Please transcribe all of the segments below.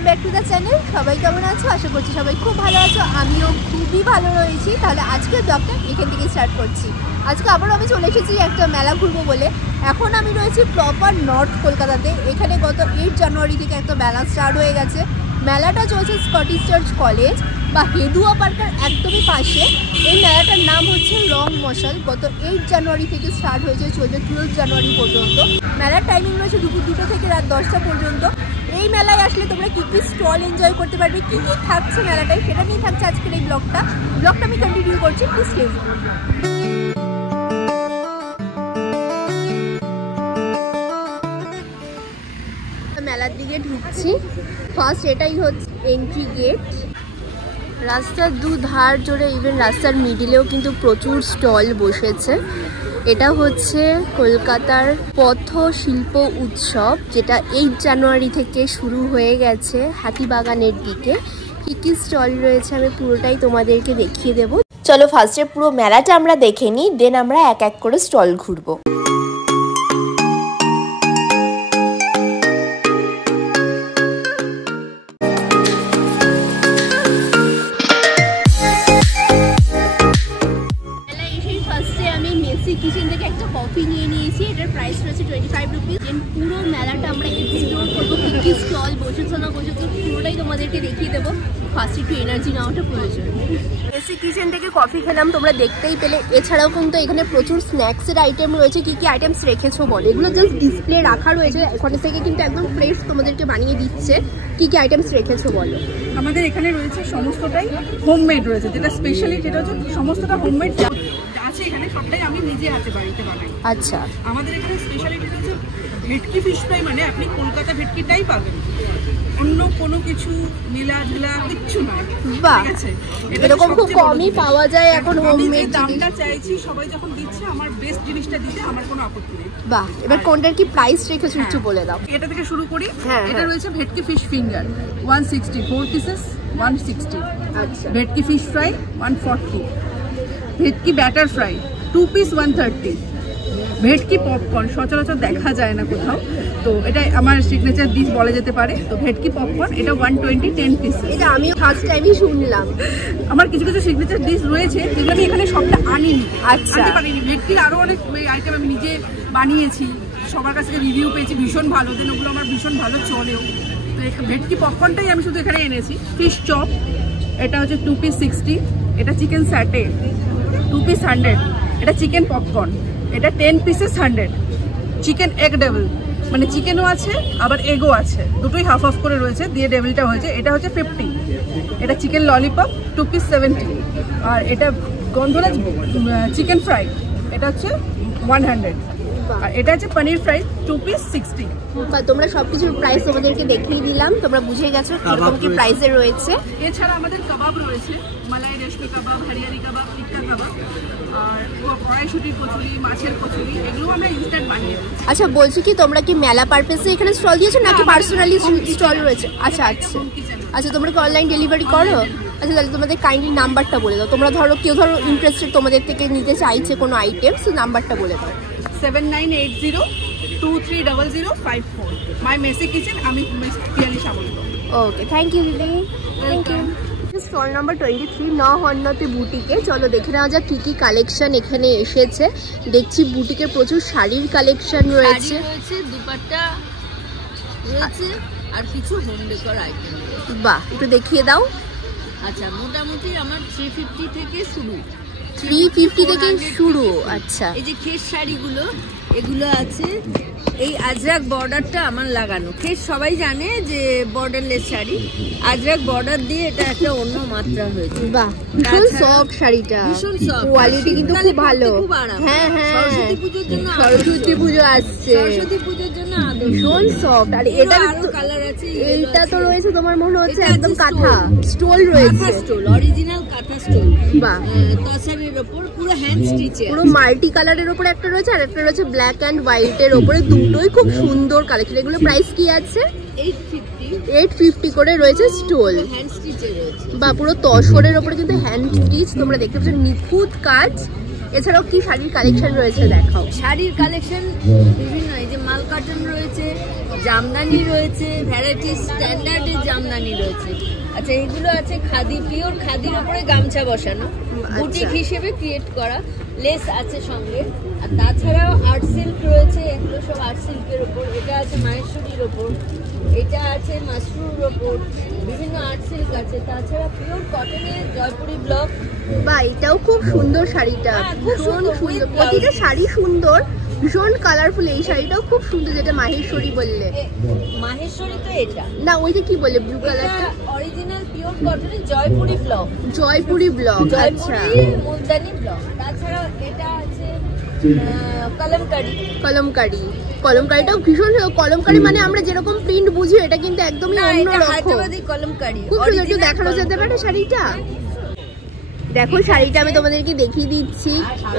Welcome back to the channel. সবাই কেমন আছো? আশা করছি সবাই খুব ভালো আছো, আমিও খুবই ভালো রয়েছি। তাহলে আজকের ব্লগটা এখান থেকে স্টার্ট করছি। আজকে আবারও আমি চলে এসেছি একটা মেলা ঘুরবো বলে। এখন আমি রয়েছি প্রপার নর্থ কলকাতাতে। এখানে গত 8 জানুয়ারি থেকে একটা মেলা স্টার্ট হয়ে গেছে। মেলাটা চলছে স্কটিশ চার্চ কলেজ বা হেদুয়া পার্কের একদমই পাশে। এই মেলাটার নাম হচ্ছে রং মশাল। গত 8 জানুয়ারি থেকে স্টার্ট হয়েছে, চলবে 12 জানুয়ারি পর্যন্ত। মেলার টাইমিং রয়েছে দুপুর 2টা থেকে রাত 10টা পর্যন্ত। এই মেলায় আসলে তোমরা কী কী স্টল এনজয় করতে পারবে, কী কী থাকছে মেলাটায়, সেটা নিয়ে থাকছে আজকের এই ব্লগটা আমি কন্টিনিউ করছি। Please stay. মেলার দিকে ঢুকছি। ফার্স্ট এটাই হচ্ছে এন্ট্রি গেট। রাস্তার দুধার জুড়ে, ইভেন রাস্তার মিডিলেও কিন্তু প্রচুর স্টল বসেছে। এটা হচ্ছে কলকাতার পথ শিল্প উৎসব, যেটা 8 জানুয়ারি থেকে শুরু হয়ে গেছে হাতিবাগানের দিকে। কী কী স্টল রয়েছে আমি পুরোটাই তোমাদেরকে দেখিয়ে দেবো। চলো ফার্স্টে পুরো মেলাটা আমরা দেখে নিই, দেন আমরা এক এক করে স্টল ঘুরবো। কিচেন থেকে একটা কফি নিয়ে নিয়েছি। এটার প্রাইস রয়েছে 25 রুপিস। দেন পুরো মেলাটা আমরা এক্সপ্লোর করবো, কী কী স্টল বসেছে না বসেছে পুরোটাই তোমাদেরকে দেখিয়ে দেবো। ফার্স্ট একটু এনার্জি নেওয়াটা প্রয়োজন। এসি কিচেন থেকে কফি খেলাম, তোমরা দেখতেই পেলে। এছাড়াও কিন্তু এখানে প্রচুর স্ন্যাক্সের আইটেম রয়েছে। কী কী আইটেমস রেখেছো বলো? এগুলো জাস্ট ডিসপ্লে রাখা রয়েছে, এখানে থেকে কিন্তু একদম ফ্রেশ তোমাদেরকে বানিয়ে দিচ্ছে। কী কী আইটেমস রেখেছো বলো? আমাদের এখানে রয়েছে সমস্তটাই হোমমেড রয়েছে, যেটা স্পেশালি যেটা হচ্ছে সমস্তটা হোমমেড আছে এখানে, সবটাই আমি নিজে হাতে বাড়িতে বানাই। আচ্ছা, আমাদের এখানে স্পেশালিটি হচ্ছে ভেটকি ফিশ ফ্রাই, মানে আপনি কলকাতা ভেটকিটাই পাবেন, অন্য কোনো কিছু নীলা ঢিলা কিচ্ছু নয়। বাহ, এরকম খুব কমই পাওয়া যায় এখন হোমমেড। দামটা চাইছি সবাই যখন দিচ্ছে, আমার বেস্ট জিনিসটা দিতে আমার কোনো আপত্তি নেই। বাহ, এবার কোনটার কি প্রাইস রেখেছো একটু বলে দাও। এটা থেকে শুরু করি। এটা রয়েছে ভেটকি ফিশ ফিঙ্গার 160, 4 পিসেস 160। আচ্ছা, ভেটকি ফিশ ফ্রাই 140। ভেটকি ব্যাটার ফ্রাই 2 পিস 130। ভেটকি পপকর্ন সচরাচর দেখা যায় না কোথাও, তো এটা আমার সিগনেচার ডিশ বলা যেতে পারে। তো ভেটকি পপকর্ন এটা 120, 10 পিস। এটা আমি ফার্স্ট টাইমই শুনলাম। আমার কিছু কিছু সিগনেচার ডিশ রয়েছে যেগুলো আমি এখানে সবটা আনিনি, আনতে পারিনি। ভেটকির আরও অনেক আইটেম আমি নিজে বানিয়েছি, সবার কাছ থেকে রিভিউ পেয়েছি ভীষণ ভালো, দেন ওগুলো আমার ভীষণ ভালো চলেও। তো ভেটকি পপকর্নটাই আমি শুধু এখানে এনেছি। ফিশ চপ এটা হচ্ছে 2 পিস 60। এটা চিকেন স্যাটে 2 পিস 100। এটা চিকেন পপকর্ন, এটা 10 পিসেস 100। চিকেন এগ ডেভিল, মানে চিকেনও আছে আবার এগও আছে, দুটোই হাফ হাফ করে রয়েছে, দিয়ে ডেভিলটা হয়েছে। এটা হচ্ছে 50। এটা চিকেন ললিপপ 2 পিস 70। আর এটা গন্ধরাজ চিকেন ফ্রাই, এটা হচ্ছে 100। আর এটা হচ্ছে পনির ফ্রাই 2 পিস 60। তোমরা সবকিছুর প্রাইস তোমাদেরকে দেখিয়ে দিলাম, তোমরা বুঝে গেছো কিরকম কি প্রাইসে রয়েছে। এছাড়া আমাদের কাবাব রয়েছে, মালাই রেশমি কাবাব, হরিয়ারি কাবাব, টিক্কা কাবাব, আর কড়াইশুটির কচুরি, মাছের কচুরি, এগুলো আমরা ইনস্ট্যান্ট বানিয়ে দিই। আচ্ছা, বলছি কি তোমরা কি মেলা পারপাসে এখানে স্টল দিয়েছো নাকি পার্সোনালি স্টল রয়েছে? আচ্ছা আচ্ছা আচ্ছা, তোমরা কি অনলাইন ডেলিভারি করো? আচ্ছা, তাহলে তোমাদের কাইন্ডলি নাম্বারটা বলে দাও। তোমরা ধরো কেউ ইন্টারেস্টেড তোমাদের থেকে নিতে চাইছে কোনো আইটেম, সো নাম্বারটা বলে দাও। 7980230054। মাই মেসি কিচেন, আমি Piyali Samanta. Okay, thank you দিদি, থ্যাংক ইউ। স্টল নাম্বার 23 নহন্নতে বুটিকে। চলো দেখে নেওয়া যাক কী কী কালেকশন এখানে এসেছে। দেখছি বুটিকে প্রচুর শাড়ির কালেকশন রয়েছে, দুপাট্টা রয়েছে আর কিছু হোম ডেকোর আইটেম। বাহ, একটু দেখিয়ে দাও। আচ্ছা, মোটামুটি আমার 350 থেকে শুরু। 350 থেকে শুরু। আচ্ছা, এই যে খেস শাড়িগুলো, এগুলো আছে। এই আজরাক বর্ডারটা আমার লাগানো। খেস সবাই জানে যে বর্ডারলেস শাড়ি, আজরাক বর্ডার দিয়ে এটা একটা অন্য মাত্রা হয়েছে। বাহ, ভীষণ সফট শাড়িটা, ভীষণ সফট, কোয়ালিটি কিন্তু খুব ভালো। হ্যাঁ হ্যাঁ, সরস্বতী পুজোর জন্য, সরস্বতী পুজো আসছে, সরস্বতী পুজোর জন্য ভীষণ সফট। আর এটা কালার আছে, এইটা তো রয়েছে তোমার মনে হচ্ছে একদম কাঁথা স্টোল রয়েছে, স্টোল, অরিজিনাল কাঁথা স্টোল। বাহ, তসরের উপর পুরো হ্যান্ড স্টিচে, পুরো মাল্টি কালারের উপর একটা রয়েছে, আর একটা রয়েছে ব্ল্যাক এন্ড হোয়াইট এর উপরে। দুটোই খুব সুন্দর কালেকশন। এগুলো প্রাইস কি আছে? 850 করে রয়েছে স্টোল, হ্যান্ড স্টিচে রয়েছে। বা পুরো তসরের উপরে কিন্তু হ্যান্ড স্টিচ, তোমরা দেখতে পাচ্ছ নিখুঁত কাজ। এছাড়াও কি শাড়ির কালেকশন রয়েছে দেখাও। শাড়ির কালেকশন বিভিন্ন, এই যে মাল কাটন রয়েছে, জামদানি রয়েছে, ভ্যারাইটি স্ট্যান্ডার্ডের জামদানি রয়েছে। আচ্ছা, এগুলো আছে খাদি, পিওর খাদির উপরে গামছা বসানো, বুটিক হিসেবে ক্রিয়েট করা, লেস আছে সঙ্গে। আর তাছাড়াও আর্ট সিল্ক রয়েছে, এগুলো সব আর্ট সিল্কের উপর। এটা আছে মাহেশ্বরীর ওপর, এটা আছে মাশরুমের ওপর, বিভিন্ন আর্ট সিল্ক আছে। তাছাড়া পিওর কটনের জয়পুরি ব্লক। বা এটাও খুব সুন্দর শাড়িটা, ভীষণ সুন্দর, প্রতিটা শাড়ি সুন্দর, ভীষণ কালারফুল। এই শাড়িটাও খুব সুন্দর, যেটা মাহেশ্বরী বললে। মাহেশ্বরী তো এটা না, ওইটা কি বলে ব্লু কালারটা? অরিজিনাল পিওর কটনের জয়পুরি ব্লক। জয়পুরি ব্লক, আচ্ছা, মুলতানি ব্লক। তাছাড়া এটা আছে কলমকারি। কলমকারি, কলমকারিটাও ভীষণ। কলমকারি মানে আমরা যেরকম প্রিন্ট বুঝি, এটা কিন্তু একদমই অন্যরকম। হায়দ্রাবাদি কলমকারি, খুব সুন্দর। একটু দেখানো যেতে পারে শাড়িটা? দেখো শাড়িটা আমি তোমাদেরকে দেখিয়ে দিচ্ছি,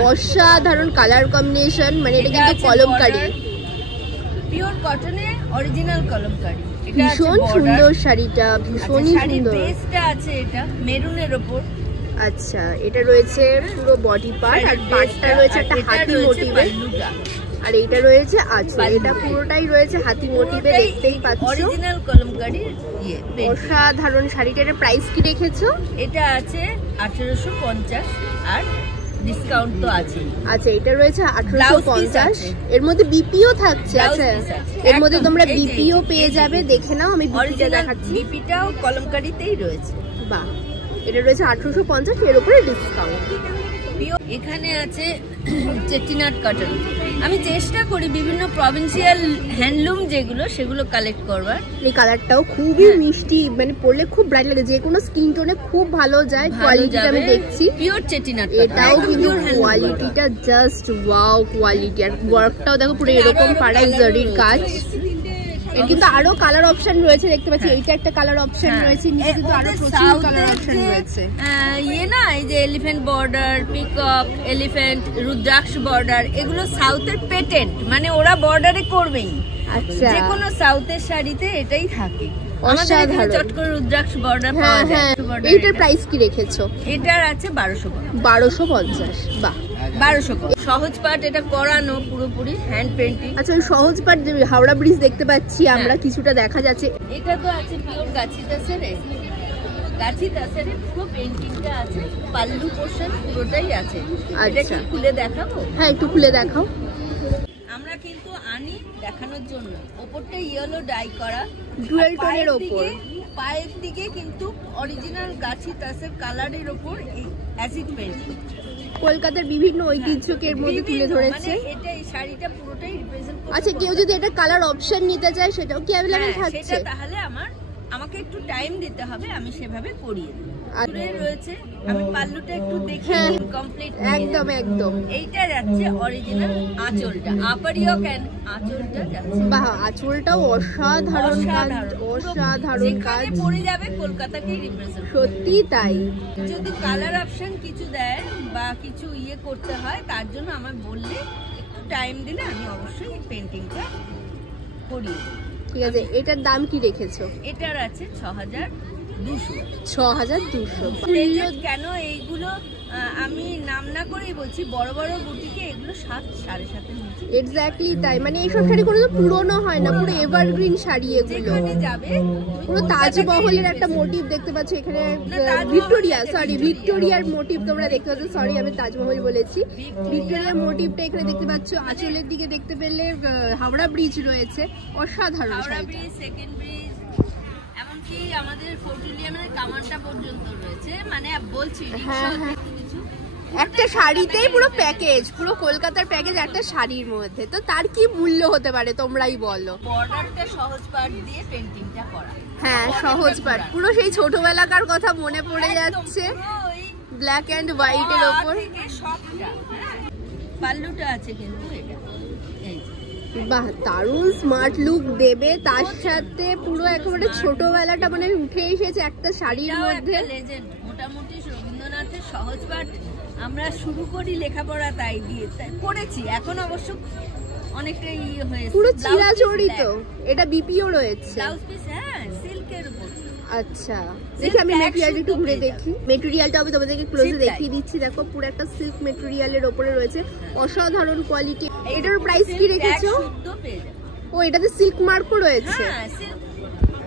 অসাধারণ কালার কম্বিনেশন, মানে এটা কিন্তু কলমকারি, পিওর কটনের অরিজিনাল কলমকারি। ভীষণ সুন্দর শাড়িটা, ভীষণই সুন্দর। বেসটা আছে এটা মেরুনের উপর। আচ্ছা, এটা রয়েছে পুরো বডি পার্ট, আর পার্টটা রয়েছে একটা হাতি মোটিভে, আর এইটা রয়েছে আঁচল। এটা পুরোটাই রয়েছে হাতি মোটিভে, দেখতেই পাচ্ছ। অরিজিনাল কলমকারি। অসাধারণ শাড়িটা। এর প্রাইস কি রেখেছো? এটা আছে 1850, আর ডিসকাউন্ট তো আছে। আচ্ছা, এটা রয়েছে 1850, এর মধ্যে বিপিও থাকছে। আচ্ছা, এর মধ্যে তোমরা বিপিও পেয়ে যাবে, দেখে নাও। আমি বিপিটা দেখাচ্ছি, বিপিটাও কলমকারিতেই রয়েছে। বাহ, এটা রয়েছে 1850, এর উপরে ডিসকাউন্ট। এখানে আছে চেটিনাট কটন। আমি চেষ্টা করি বিভিন্ন প্রভিন্সিয়াল হ্যান্ডলুম যেগুলো, সেগুলো কালেক্ট করবার। এই কালারটাও খুবই মিষ্টি, মানে পরলে খুব ব্রাইট লাগে, যে কোনো স্কিন টোনে খুব ভালো যায়। কোয়ালিটিটা আমি দেখছি, পিওর চেটিনাট। এটাও কিন্তু কোয়ালিটিটা জাস্ট ওয়াও কোয়ালিটি। আর ওয়ার্কটাও দেখো পুরো এরকম পাড়ায় জরির কাজ। এর কিন্তু আরো কালার অপশন রয়েছে, দেখতে পাচ্ছি। এইটা একটা কালার অপশন রয়েছে, নিচে কিন্তু আরো প্রচুর কালার অপশন রয়েছে। ইয়ে না, এই যে elephant border, peacock, elephant, rudraksha border, এগুলো সাউথের পেটেন্ট, মানে ওরা বর্ডারে করবেই। আচ্ছা, যে কোনো সাউথের শাড়িতে এটাই থাকে। অসাধারণ। চট করে রুদ্রাক্ষ বর্ডার পাওয়া যায়। এইটার প্রাইস কি রেখেছো? এটার আছে 1250। বাহ, 1200। সহজ পাট, এটা করানো পুরোপুরি হ্যান্ড পেন্টিং। আচ্ছা, ওই সহজ পাট হাওড়া ব্রিজ দেখতে পাচ্ছি আমরা, কিছুটা দেখা যাচ্ছে। এটা তো আছে পিওর গাছি তাসেরে, গাছি তাসেরে পুরো পেন্টিংটা আছে, পাল্লু পোর্শন পুরোটাই আছে। এটা কি খুলে দেখাবো? হ্যাঁ, একটু খুলে দেখাও। আমরা কিন্তু আনি দেখানোর জন্য। ওপরটা ইয়েলো ডাই করা, ডুয়েল টোনের উপর, পায়ের দিকে কিন্তু অরিজিনাল গাছি তাসের কালারের উপর এই অ্যাসিড পেন্টিং। কলকাতার বিভিন্ন ঐতিহ্যকে এর মধ্যে তুলে ধরেছে। এটা এই শাড়িটা পুরোটাই রিপ্রেজেন্ট করে। আচ্ছা, কেউ যদি এটা কালার অপশন নিতে চায়, সেটাও কি अवेलेबल থাকছে? সেটা তাহলে আমাকে একটু টাইম দিতে হবে, আমি সেভাবে করিয়ে দেব। রয়েছে, আমি পাল্লুটা একটু দেখি কমপ্লিট। একদম একদম। এইটা যাচ্ছে অরিজিনাল আঁচলটা, আপার ইয়োক এন্ড আঁচলটা যাচ্ছে। বাহ, আঁচলটাও অসাধারণ কাজ, অসাধারণ কাজ। পরে যাবে কলকাতাকেই রিপ্রেজেন্ট। সত্যি তাই। যদি কালার অপশন কিছু দেয় বা কিছু ইয়ে করতে হয়, তার জন্য আমায় বললে, একটু টাইম দিলে আমি অবশ্যই পেন্টিংটা করিয়ে দেব। ঠিক আছে, এটার দাম কি রেখেছো? এটার আছে 6200। 6200। কেন এইগুলো আমি নাম না করেই বলছি, বড় বড় বুটিকে এগুলো 7, 7.5 নিচে। এক্স্যাক্টলি তাই, মানে এইসব শাড়ি কোনো পুরনো হয় না, পুরো এভারগ্রিন শাড়ি এগুলো। পুরো তাজমহলের একটা মোটিভ দেখতে পাচ্ছ এখানে, ভিক্টোরিয়ার মোটিভ তোমরা দেখতে পাচ্ছ। সরি, আমি তাজমহল বলেছি। ভিক্টোরিয়ার মোটিভটা এখানে দেখতে পাচ্ছ। আঁচলের দিকে দেখতে পেলে হাওড়া ব্রিজ রয়েছে, অসাধারণ। হাওড়া ব্রিজ, সেকেন্ড ব্রিজ, এমনকি আমাদের ফোর্ট উইলিয়ামের কামানটা পর্যন্ত রয়েছে। মানে বলছি একটা শাড়িতেই পুরো প্যাকেজ, পুরো কলকাতার প্যাকেজ একটা শাড়ির মধ্যে। তো তার কি মূল্য হতে পারে তোমরাই বলো? বর্ডারটা সহজ পাট দিয়ে পেন্টিংটা করা। হ্যাঁ, সহজ পাট, পুরো সেই ছোটবেলাকার কথা মনে পড়ে যাচ্ছে। ব্ল্যাক এন্ড হোয়াইটের ওপর পাল্লুটা আছে কিন্তু এটা। বাহ, দারুণ স্মার্ট লুক দেবে, তার সাথে পুরো একেবারে ছোটবেলাটা মানে উঠে এসেছে একটা শাড়ির মধ্যে। মোটামুটি রবীন্দ্রনাথের সহজ পাঠ আমরা শুরু করি লেখাপড়া তাই দিয়ে করেছি। এখন অবশ্য অনেকটাই হয়েছে, পুরো চিরাচরিত। এটা বিপিও রয়েছে, ব্লাউজ পিস। হ্যাঁ, সিল্কের উপর। আচ্ছা দেখি আমি মেটেরিয়ালটা একটু ঘুরে দেখি। মেটেরিয়ালটা আমি তোমাদেরকে ক্লোজে দেখিয়ে দিচ্ছি। দেখো পুরো একটা সিল্ক মেটেরিয়ালের উপরে রয়েছে, অসাধারণ কোয়ালিটি। এটার প্রাইস কি রেখেছো? ও এটাতে সিল্ক মার্কও রয়েছে।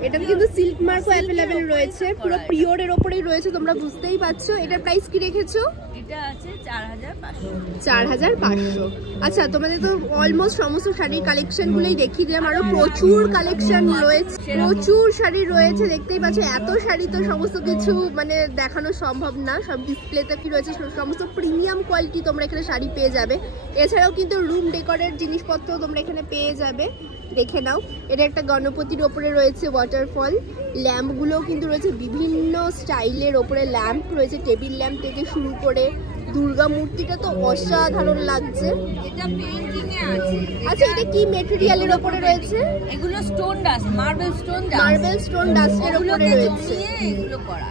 এটাতে কিন্তু সিল্ক মার্কও অ্যাভেলেবেল রয়েছে, পুরো পিওরের উপরেই রয়েছে, তোমরা বুঝতেই পারছো। এটার প্রাইস কি রেখেছো? এটা আছে 4500। 4500। আচ্ছা তোমাদের তো অলমোস্ট সমস্ত শাড়ির কালেকশনগুলোই দেখিয়ে দিলাম, আরো প্রচুর কালেকশন রয়েছে, প্রচুর শাড়ি রয়েছে, দেখতেই পাচ্ছ। এত শাড়ি তো সমস্ত কিছু মানে দেখানো সম্ভব না, সব ডিসপ্লেতে কি রয়েছে সমস্ত প্রিমিয়াম কোয়ালিটি তোমরা এখানে শাড়ি পেয়ে যাবে। এছাড়াও কিন্তু রুম ডেকোরের জিনিসপত্র তোমরা এখানে পেয়ে যাবে, দেখে নাও। এটা একটা গণপতির ওপরে রয়েছে ওয়াটারফল, ল্যাম্পগুলোও কিন্তু রয়েছে বিভিন্ন স্টাইলের ওপরে ল্যাম্প রয়েছে, টেবিল ল্যাম্প থেকে শুরু করে দুর্গা মূর্তিটা তো অসাধারণ লাগছে। এটা পেইন্টিং এ আছে। আচ্ছা এটা কি ম্যাটেরিয়ালের উপরে রয়েছে? এগুলো stone dust, marble stone dust, marble stone ডাস্টের উপরে রয়েছে। এগুলো করা।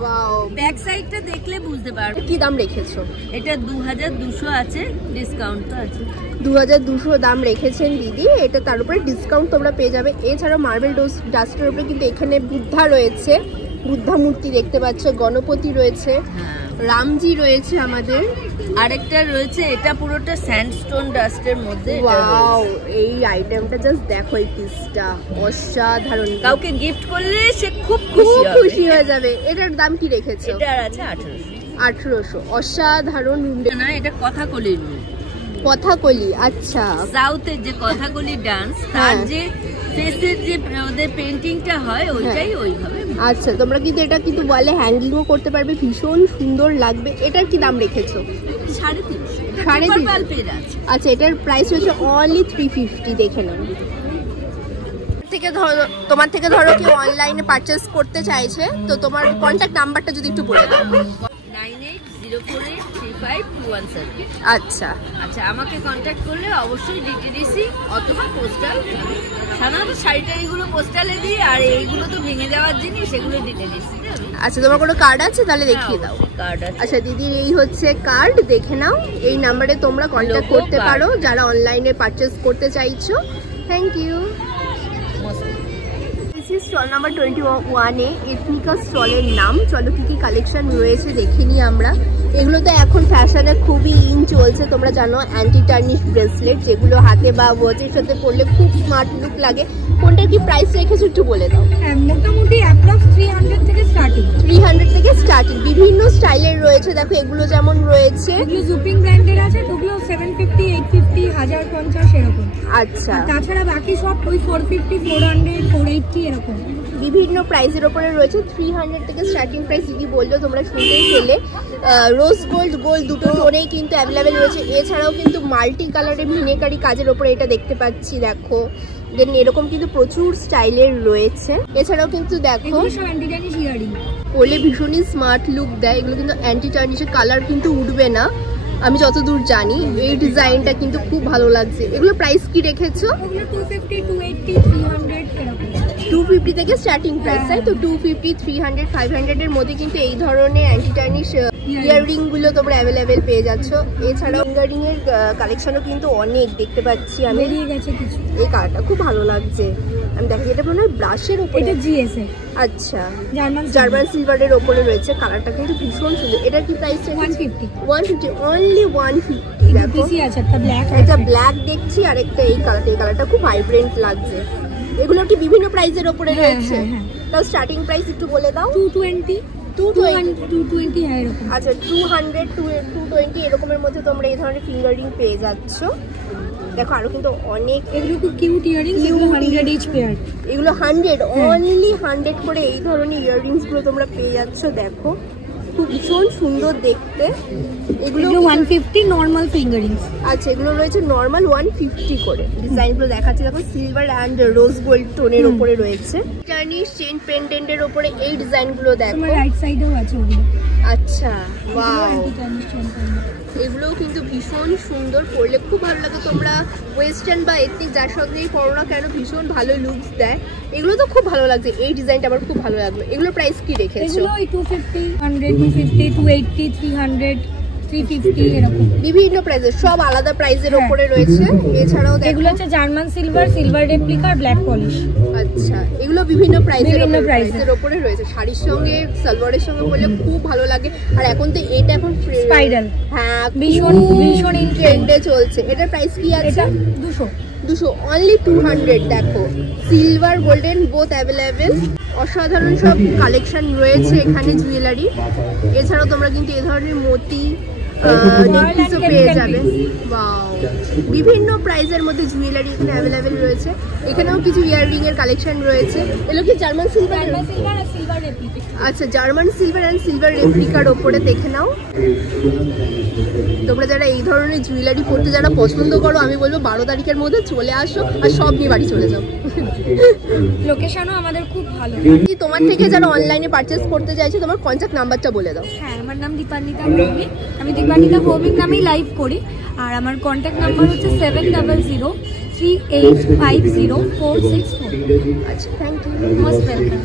ওয়াও, ব্যাক সাইডটা দেখলে বুঝতে পারবে। কি দাম রেখেছো? এটা 2200 আছে, ডিসকাউন্ট তো আছে। 2200 দাম রেখেছেন দিদি, এটা তার উপরে ডিসকাউন্ট তোমরা পেয়ে যাবে। এছাড়াও মার্বেল ডাস্টের উপরে কিন্তু এখানে বুদ্ধা রয়েছে, বুদ্ধা মূর্তি দেখতে পাচ্ছ, গণপতি রয়েছে, রামজি রয়েছে আমাদের। আরেকটা রয়েছে, এটা পুরোটা স্যান্ডস্টোন ডাস্টের মধ্যে। ওয়াও, এই আইটেমটা জাস্ট দেখো, এই পিসটা অসাধারণ। কাউকে গিফট করলে সে খুব খুশি হয়ে যাবে। এটার দাম কি রেখেছো? এটার আছে 1800। অসাধারণ। না এটা কথাকলি, কথাকলি। আচ্ছা সাউথের যে কথাকলি ডান্স, তার যে ফেসের যে ওদের পেইন্টিংটা হয় ওইটাই ওইভাবে। আচ্ছা তোমরা কিন্তু এটা কিন্তু ওয়ালে হ্যাঙ্গিংও করতে পারবে, ভীষণ সুন্দর লাগবে। এটার কি দাম রেখেছো? 350। আচ্ছা এটার প্রাইস হচ্ছে অনলি 350। দেখে নাও। তোমার থেকে ধরো কেউ অনলাইনে পারচেস করতে চাইছে, তো তোমার কন্ট্যাক্ট নাম্বারটা যদি একটু বলে দাও। 98048217। আচ্ছা আচ্ছা আমাকে কন্ট্যাক্ট করলে অবশ্যই ডিটিডিসি অথবা পোস্টাল, সাধারণত শাড়িটারিগুলো পোস্টালে দিই, আর এইগুলো তো ভেঙে দেওয়ার জিনিস, সেগুলো ডিটিডিসি। আচ্ছা তোমার কোনো কার্ড আছে? তাহলে দেখিয়ে দাও। কার্ড আছে। আচ্ছা দিদির এই হচ্ছে কার্ড, দেখে নাও। এই নাম্বারে তোমরা কন্ট্যাক্ট করতে পারো যারা অনলাইনে পারচেস করতে চাইছো। Thank you. স্টল নাম্বার 21-এ এথনিকা স্টলের নাম। চলো কি কি কালেকশন রয়েছে দেখে নিই আমরা। এগুলো তো এখন ফ্যাশনে খুবই ইন চলছে, তোমরা জানো। অ্যান্টি টার্নিশ ব্রেসলেট, যেগুলো হাতে বা ওয়াচের সাথে পরলে খুব স্মার্ট লুক লাগে। কোনটার কি প্রাইস রেখেছো একটু বলে দাও। মোটামুটি অ্যাপ্রক্স 300 থেকে স্টার্টিং। 300 থেকে স্টার্টিং, বিভিন্ন স্টাইলের রয়েছে। দেখো এগুলো যেমন রয়েছে, এগুলো জুপিং ব্র্যান্ডের আছে, ওগুলো 750, 850, 1050 এরকম। আচ্ছা তাছাড়া বাকি সব ওই 450, 400, 480 এরকম বিভিন্ন প্রাইসের ওপরে রয়েছে। 300 থেকে স্টার্টিং প্রাইস দিদি বললো, তোমরা শুনতেই পেলে। রোজ গোল্ড, গোল্ড দুটো টোনেই কিন্তু অ্যাভেলেবেল রয়েছে। এছাড়াও কিন্তু মাল্টি কালারের মিনেকারি কাজের ওপরে এটা দেখতে পাচ্ছি, দেখো। দেন এরকম কিন্তু প্রচুর স্টাইলের রয়েছে। এছাড়াও কিন্তু দেখো পরলে ভীষণই স্মার্ট লুক দেয়। এগুলো কিন্তু অ্যান্টি টার্নিশের, কালার কিন্তু উঠবে না আমি যতদূর জানি। এই ডিজাইনটা কিন্তু খুব ভালো লাগছে। এগুলো প্রাইস কি রেখেছো? 250, 280, 300 এরকম। 250 থেকে স্টার্টিং প্রাইস, তাই তো? 250, 300, 500 এর মধ্যে কিন্তু এই ধরনের অ্যান্টি টার্নিশ ইয়াররিং গুলো তোমরা অ্যাভেলেবেল পেয়ে যাচ্ছ। এছাড়াও ইয়াররিং এর কালেকশনও কিন্তু অনেক দেখতে পাচ্ছি আমি। এই কালারটা খুব ভালো লাগছে। আমি দেখি এটা মনে হয় ব্রাশের উপরে। এটা জিএসএ। আচ্ছা জার্মান সিলভারের উপরে রয়েছে। কালারটা কিন্তু ভীষণ সুন্দর। এটা কি প্রাইস? 150। 150, অনলি 150। দেখো একটা ব্ল্যাক দেখছি, আর একটা এই কালারটা। এই কালারটা খুব ভাইব্রেন্ট লাগছে। এগুলো কি বিভিন্ন প্রাইসের উপরে রয়েছে? তাও স্টার্টিং প্রাইস একটু বলে দাও। 220, 220 হ্যাঁ এরকম। আচ্ছা 200, 220 এরকমের মধ্যে তোমরা এই ধরনের ফিঙ্গারিং পেয়ে যাচ্ছ। দেখো আরো কিন্তু অনেক, এগুলো খুব কিউট ইয়াররিংস, এগুলো 100 ইচ পেয়ার। এগুলো 100, অনলি 100 করে এই ধরনের ইয়াররিংস গুলো তোমরা পেয়ে যাচ্ছ। দেখো খুব ভীষণ সুন্দর দেখতে। এগুলো 150 নরমাল ফিঙ্গারিংস। আচ্ছা এগুলো রয়েছে নরমাল 150 করে। ডিজাইনগুলো দেখাচ্ছি, দেখো সিলভার অ্যান্ড রোজ গোল্ড টোনের উপরে রয়েছে। টার্নিশ চেইন পেন্ডেন্টের উপরে এই ডিজাইনগুলো দেখো। তোমার রাইট সাইডেও আছে ওগুলো। আচ্ছা ওয়াও, টার্নিশ চেইন পেন্ডেন্ট। এগুলোও কিন্তু ভীষণ সুন্দর, পরলে খুব ভালো লাগে। তোমরা ওয়েস্টার্ন বা এথনিক যার সঙ্গেই পরো না কেন ভীষণ ভালো লুকস দেয়। এগুলো তো খুব ভালো লাগছে। এই ডিজাইনটা আমার খুব ভালো লাগলো। এগুলো প্রাইস কি রেখেছো? এগুলো 250, 100, 250, 280, 300 350 এরকম। বিভিন্ন প্রাইসের, সব আলাদা প্রাইসের ওপরে রয়েছে। এছাড়াও এগুলো হচ্ছে জার্মান সিলভার, সিলভার রেপ্লিকা আর ব্ল্যাক পলিশ। আচ্ছা, এগুলো বিভিন্ন প্রাইসের ওপরে রয়েছে। শাড়ির সঙ্গে সালোয়ারের সঙ্গে পরলে খুব ভালো লাগে। আর এখন তো এটা এখন স্পাইরাল, হ্যাঁ ভীষণ ভীষণ ট্রেন্ডে চলছে। এটার প্রাইস কি আছে? এটা 200 অনলি 200। দেখো সিলভার গোল্ডেন বোথ অ্যাভেলেবেল। অসাধারণ সব কালেকশন রয়েছে এখানে জুয়েলারি। এছাড়াও তোমরা কিন্তু এই ধরনের মতি নেকপিসও পেয়ে যাবে। ওয়াও, বিভিন্ন প্রাইসের মধ্যে জুয়েলারি এখানে অ্যাভেলেবেল রয়েছে। এখানেও কিছু ইয়াররিং এর কালেকশন রয়েছে। এগুলো কি জার্মান সিলভার? আচ্ছা, জার্মান সিলভার অ্যান্ড সিলভার রেপ্লিকার ওপরে দেখে নাও। তোমরা যারা এই ধরনের জুয়েলারি পরতে যারা পছন্দ করো, আমি বলবো 12 তারিখের মধ্যে চলে আসো আর সব নিয়ে বাড়ি চলে যাও। লোকেশনও আমাদের খুব ভালো। তোমার থেকে যারা অনলাইনে পারচেস করতে চাইছে, তোমার কন্ট্যাক্ট নাম্বারটা বলে দাও। হ্যাঁ, আমার নাম দীপান্বিতা ভৌমিক, আমি দীপান্বিতা ভৌমিক নামেই লাইভ করি। আর আমার কন্ট্যাক্ট নাম্বার হচ্ছে 7003850464। আচ্ছা, থ্যাংক ইউ, মোস্ট ওয়েলকাম।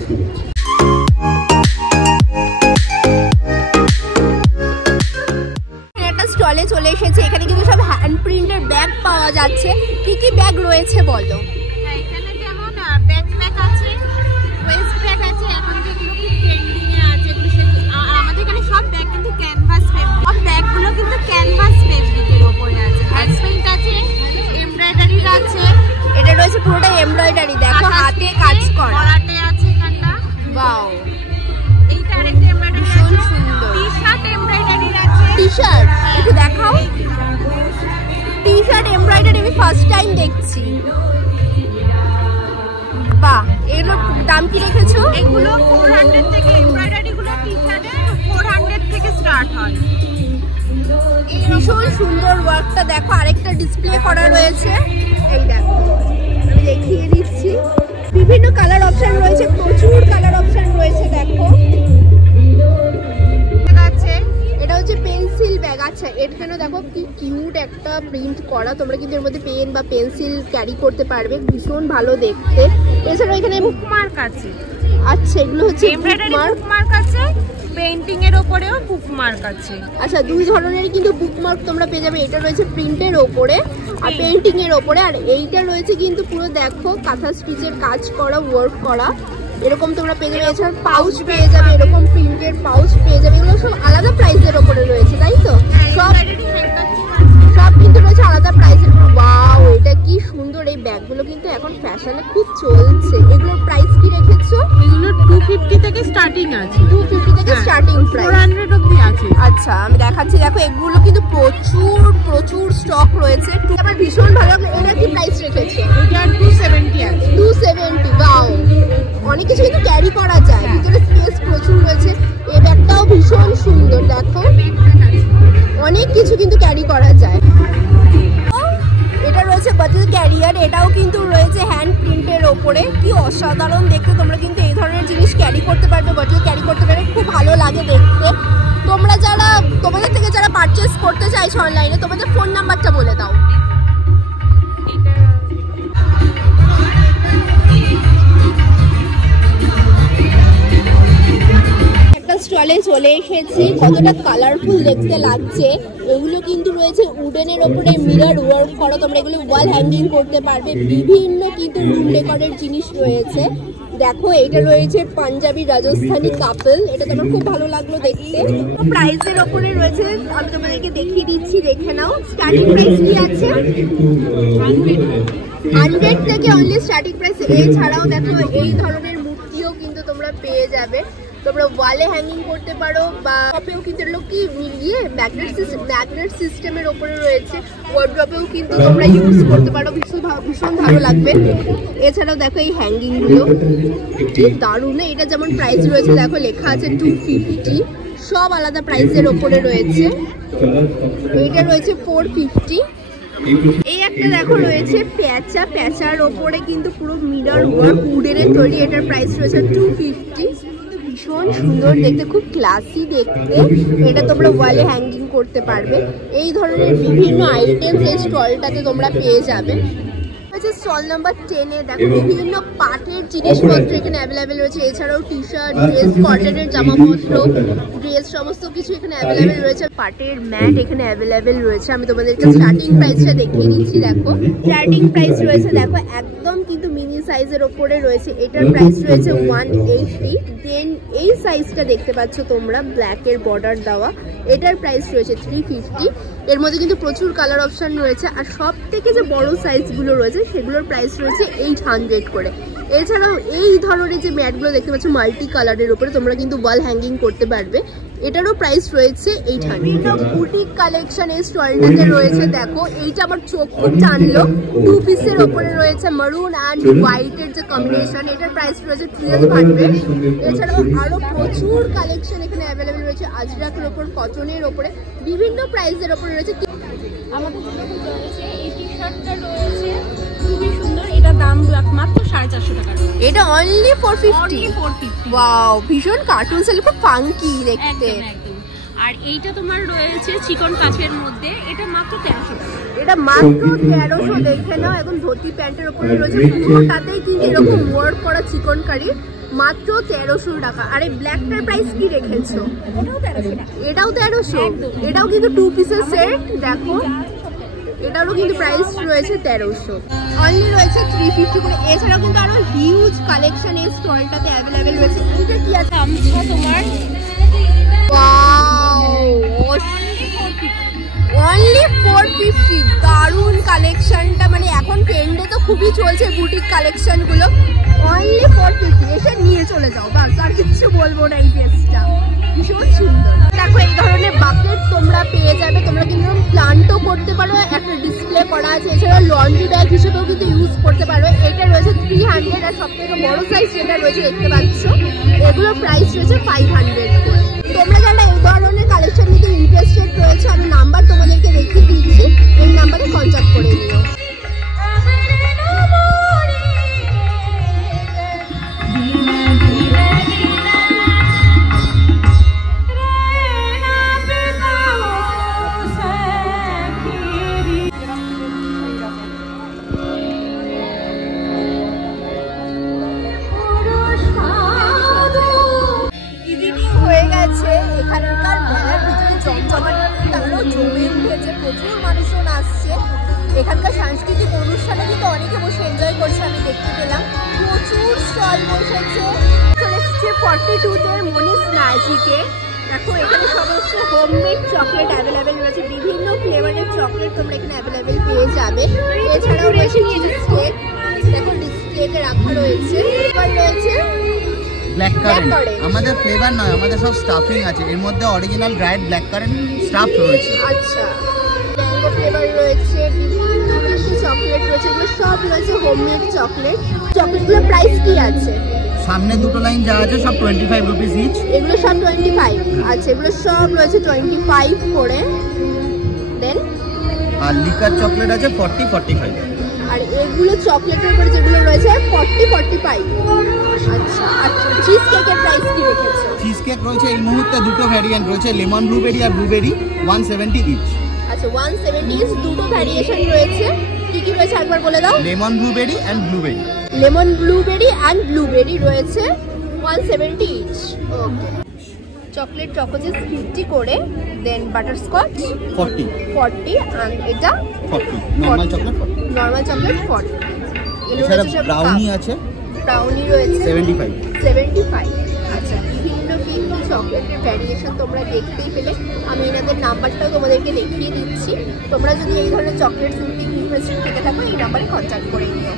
স্টলে চলে এসেছে। এখানে কিন্তু সব হ্যান্ড প্রিন্টের ব্যাগ পাওয়া যাচ্ছে। কি কি ব্যাগ রয়েছে বলো? এখানে যেমন ব্যাকপ্যাক আছে, ওয়েস্ট ব্যাগ আছে, এখন যেগুলো খুব ট্রেন্ডিং এ আছে। আর আমাদের এখানে সব ব্যাগ কিন্তু ক্যানভাস ফেব্রিক, সব ব্যাগগুলো কিন্তু ক্যানভাস ফেব্রিকের উপরে আছে। হ্যান্ড প্রিন্ট আছে, এমব্রয়ডারি আছে। এটা রয়েছে পুরোটা এমব্রয়ডারি, দেখো হাতে কাজ করা। করাটে আছে এখানটা। ওয়াও, এইটা আরেকটা এমব্রয়ডারি ভীষণ আছে। সুন্দর। টি-শার্ট এমব্রয়ডারি আছে। টি-শার্ট একটু দেখাও। টি-শার্ট এমব্রয়ডারি আমি ফার্স্ট টাইম দেখছি। বাহ, এগুলোর দাম কি রেখেছো? এগুলো 400 থেকে, এমব্রয়ডারি গুলো টি-শার্টে 400 থেকে স্টার্ট হয়। ভীষণ সুন্দর ওয়ার্কটা দেখো। আরেকটা ডিসপ্লে করা রয়েছে, এই দেখো আমি দেখিয়ে দিচ্ছি। বিভিন্ন কালার অপশন রয়েছে, প্রচুর কালার অপশন রয়েছে। দেখো এটা হচ্ছে পেন্সিল ব্যাগ। আচ্ছা, এখানে দেখো কি কিউট একটা প্রিন্ট করা। তোমরা কিন্তু এর মধ্যে পেন বা পেন্সিল ক্যারি করতে পারবে, ভীষণ ভালো দেখতে। এছাড়াও এখানে বুকমার্ক আছে। আচ্ছা, এগুলো হচ্ছে এমব্রয়ডারি বুকমার্ক আছে, পেইন্টিং এর উপরেও বুকমার্ক আছে। আচ্ছা, দুই ধরনের কিন্তু বুকমার্ক তোমরা পেয়ে যাবে। এটা রয়েছে প্রিন্টের ওপরে আর পেইন্টিং এর ওপরে। আর এইটা রয়েছে কিন্তু পুরো দেখো কাঁথা স্টিচের কাজ করা, ওয়ার্ক করা, এরকম তোমরা পেয়ে যাবে। এছাড়া পাউচ পেয়ে যাবে, এরকম প্রিন্টের পাউচ পেয়ে যাবে। এগুলো সব আলাদা প্রাইসের ওপরে রয়েছে, তাই তো? সব কিন্তু রয়েছে আলাদা প্রাইসের। ওয়াও, এটা কি সুন্দর। এই ব্যাগগুলো কিন্তু এখন ফ্যাশনে খুব চলছে। এগুলোর প্রাইস কি রেখেছো? এগুলো 250 থেকে স্টার্টিং আছে। 250 থেকে স্টার্টিং প্রাইস, 400 অবধি আছে। আচ্ছা, আমি দেখাচ্ছি। দেখো এগুলো কিন্তু প্রচুর স্টক রয়েছে। আমার ভীষণ ভালো লাগলো। এটা কি প্রাইস রেখেছে? এটা 270 আছে। 270। ওয়াও, অনেক কিছু কিন্তু ক্যারি করা যায়, ভিতরে স্পেস প্রচুর রয়েছে। এই ব্যাগটাও ভীষণ সুন্দর, দেখো অনেক কিছু কিন্তু ক্যারি করা যায়। এটা রয়েছে বাটল ক্যারিয়ার, এটাও কিন্তু রয়েছে হ্যান্ড প্রিন্টের ওপরে। কি অসাধারণ দেখতে। তোমরা কিন্তু এই ধরনের জিনিস ক্যারি করতে পারবে, বাটল ক্যারি করতে পারবে, খুব ভালো লাগে দেখতে। তোমাদের থেকে যারা পারচেস করতে চাইছো অনলাইনে, তোমাদের ফোন নাম্বারটা বলে দাও। স্টলে চলে এসেছি। কতটা কালারফুল দেখতে লাগছে। এগুলো কিন্তু রয়েছে উডেনের ওপরে মিরর ওয়ার্ক করা। তোমরা এগুলো ওয়াল হ্যাঙ্গিং করতে পারবে। বিভিন্ন কিন্তু রুম ডেকোরের জিনিস রয়েছে। দেখো এটা রয়েছে পাঞ্জাবি রাজস্থানি কাপল, এটা তো আমার খুব ভালো লাগলো দেখতে। প্রাইসের ওপরে রয়েছে, আমি তোমাদেরকে দেখিয়ে দিচ্ছি, দেখে নাও। স্টার্টিং প্রাইস কি আছে? 100 থেকে অনলি স্টার্টিং প্রাইস। এছাড়াও দেখো এই ধরনের মূর্তিও কিন্তু তোমরা পেয়ে যাবে। তোমরা ওয়ালে হ্যাঙ্গিং করতে পারো বা টপেও কিন্তু এগুলো কি ম্যাগনেট সিস্টেমের ওপরে রয়েছে। ওয়ার্ড্রপেও কিন্তু তোমরা ইউজ করতে পারো, ভীষণ ভালো লাগবে। এছাড়াও দেখো এই হ্যাঙ্গিংগুলো কি দারুণ। এটা যেমন প্রাইস রয়েছে দেখো লেখা আছে 250, সব আলাদা প্রাইসের ওপরে রয়েছে। এইটা রয়েছে 450। এই একটা দেখো রয়েছে প্যাঁচার ওপরে কিন্তু পুরো মিরর ওয়ার্ক উডেনের তৈরি। এটার প্রাইস রয়েছে 250। ভীষণ সুন্দর দেখতে, খুব ক্লাসি দেখতে। এটা তোমরা ওয়ালে হ্যাঙ্গিং করতে পারবে। এই ধরনের বিভিন্ন আইটেমস এই স্টলটাতে তোমরা পেয়ে যাবে। স্টল নাম্বার 10 এ দেখো বিভিন্ন পাটের জিনিসপত্র এখানে অ্যাভেলেবেল রয়েছে। এছাড়াও টি শার্ট, ড্রেস, কটনের জামাপত্র, ড্রেস সমস্ত কিছু এখানে অ্যাভেলেবেল রয়েছে। পাটের ম্যাট এখানে অ্যাভেলেবেল রয়েছে। আমি তোমাদেরকে স্টার্টিং প্রাইসটা দেখিয়ে দিচ্ছি। দেখো স্টার্টিং প্রাইস রয়েছে, দেখো একদম কিন্তু মিনি সাইজের ওপরে রয়েছে। এটার প্রাইস রয়েছে 180। দেন এই সাইজটা দেখতে পাচ্ছ তোমরা, ব্ল্যাকের বর্ডার দেওয়া, এটার প্রাইস রয়েছে 350। এর মধ্যে কিন্তু প্রচুর কালার অপশন রয়েছে। আর সব থেকে যে বড় সাইজগুলো রয়েছে সেগুলোর প্রাইস রয়েছে 800 করে। এছাড়াও এই ধরনের যে ম্যাটগুলো দেখতে পাচ্ছ মাল্টি কালারের উপরে, তোমরা কিন্তু ওয়াল হ্যাঙ্গিং করতে পারবে, এটারও প্রাইস রয়েছে 800। বুটিক কালেকশন এই স্টলটাতে রয়েছে। দেখো এইটা আমার চোখ খুব টানলো, 2 পিসের ওপরে রয়েছে মারুন অ্যান্ড হোয়াইটের যে কম্বিনেশন, এটার প্রাইস রয়েছে 300। এছাড়াও আরো প্রচুর কালেকশন এখানে অ্যাভেলেবেল রয়েছে, আজরাকের ওপর, কটনের ওপরে, বিভিন্ন প্রাইসের ওপরে রয়েছে। আমাদের রয়েছে এই টি শার্টটা রয়েছে খুবই সুন্দর, এটা দাম মাত্র 450 টাকা। এটা অনলি 450। ওয়াও, ভীষণ কার্টুন সেল, খুব ফাঙ্কি দেখতে। আর এইটা তোমার রয়েছে চিকন কাচের মধ্যে, এটা মাত্র 1300 টাকা। এটা মাত্র 1300। দেখে নাও, এখন ধুতি প্যান্টের উপরে রয়েছে, পুরোটাতেই কিন্তু এরকম ওয়ার্ক করা চিকন কারি, মাত্র 1300 টাকা। আর এই ব্ল্যাকটার প্রাইস কি রেখেছো? এটাও 1300 টাকা। এটাও 1300। এটাও কিন্তু 2 পিসের সেট। দেখো এটারও কিন্তু প্রাইস রয়েছে 1300, অনলি রয়েছে 350 করে। এছাড়াও কিন্তু আরো হিউজ কালেকশন এই স্টলটাতে অ্যাভেলেবেল রয়েছে। এটা কি আছে? গামছা তোমার অনলি 450। দারুণ কালেকশনটা, মানে এখন ট্রেন্ডে তো খুবই চলছে বুটিক কালেকশন গুলো। অনলি 450, এসে নিয়ে চলে যাও, বাস আর কিছু বলবো না। এই ড্রেসটা ভীষণ সুন্দর। দেখো এই ধরনের বাকেট তোমরা পেয়ে যাবে, তোমরা কিন্তু প্লান্টও করতে পারো, একটা ডিসপ্লে করা আছে। এছাড়া লন্ড্রি ব্যাগ হিসেবেও কিন্তু ইউজ করতে পারো। এটা রয়েছে 300। আর সব থেকে বড় সাইজ যেটা রয়েছে দেখতে পাচ্ছ, এগুলোর প্রাইস রয়েছে 500 করে। তোমরা যারা এই ধরনের কালেকশন নিতে ইন্টারেস্টেড রয়েছে, আমি নাম্বার তোমাদেরকে দেখিয়ে দিচ্ছি, এই নাম্বারে কন্ট্যাক্ট করে নিও। এখানকার মেলার ভিতরে জমজমাট আরো জমে উঠেছে, প্রচুর মানুষজন আসছে। এখানকার সাংস্কৃতিক অনুষ্ঠানে কিন্তু অনেকে বসে এনজয় করছে, আমি দেখতে পেলাম। প্রচুর স্টল বসেছে। 42-তে মনিস ম্যাজিকে দেখো এখানে সমস্ত হোমমেড চকলেট অ্যাভেলেবেল রয়েছে, বিভিন্ন ফ্লেভারের চকলেট তোমরা এখানে অ্যাভেলেবেল পেয়ে যাবে। এছাড়াও রয়েছে চিজ কেক, দেখো ডিসপ্লেতে রাখা রয়েছে। এবার রয়েছে ব্ল্যাক কারেন্ট, আমাদের ফ্লেভার নয়, আমাদের সব স্টাফিং আছে। এর মধ্যে original dried black current staff রয়েছে। আচ্ছা, ম্যাঙ্গো ফ্লেভার রয়েছে, বিভিন্ন কিছু চকলেট রয়েছে, এগুলো সব রয়েছে হোমমেড চকলেট। চকলেটগুলোর প্রাইস কি আছে? সামনে দুটো লাইন যা আছে সব 25 রুপিস ইচ। এগুলো সব 25। আচ্ছা, এগুলো সব রয়েছে 25 করে। দেন আর লিকার চকলেট আছে 40-45। আর এগুলো চকলেটের উপরে যেগুলো রয়েছে 40-45। আচ্ছা, আর চিজ কেকের প্রাইস কি রেখেছো? চিজ কেক রয়েছে এই মুহূর্তে দুটো ভ্যারিয়েন্ট রয়েছে, লেমন ব্লুবেরি আর ব্লুবেরি, 170 ইচ। আচ্ছা, 170 ইচ, দুটো ভ্যারিয়েশন রয়েছে। কি কি রয়েছে একবার বলে দাও। Lemon blueberry and blueberry. Lemon blueberry and blueberry রয়েছে 170 ইচ। ওকে। চকলেট চকোচিপস 50 করে। দেন বাটারস্কচ 40 আর এটা 40। Normal chocolate 40। Normal chocolate 40। এছাড়া ব্রাউনি আছে, ব্রাউনি রয়েছে 75। আচ্ছা, বিভিন্ন কিন্তু চকলেটের ভ্যারিয়েশন তোমরা দেখতেই পেলে। আমি এনাদের নাম্বারটাও তোমাদেরকে দেখিয়ে দিচ্ছি। তোমরা যদি এই ধরনের চকলেট কিনতে ইন্টারেস্টেড থেকে থাকো, এই নাম্বারে কন্ট্যাক্ট করে নিও।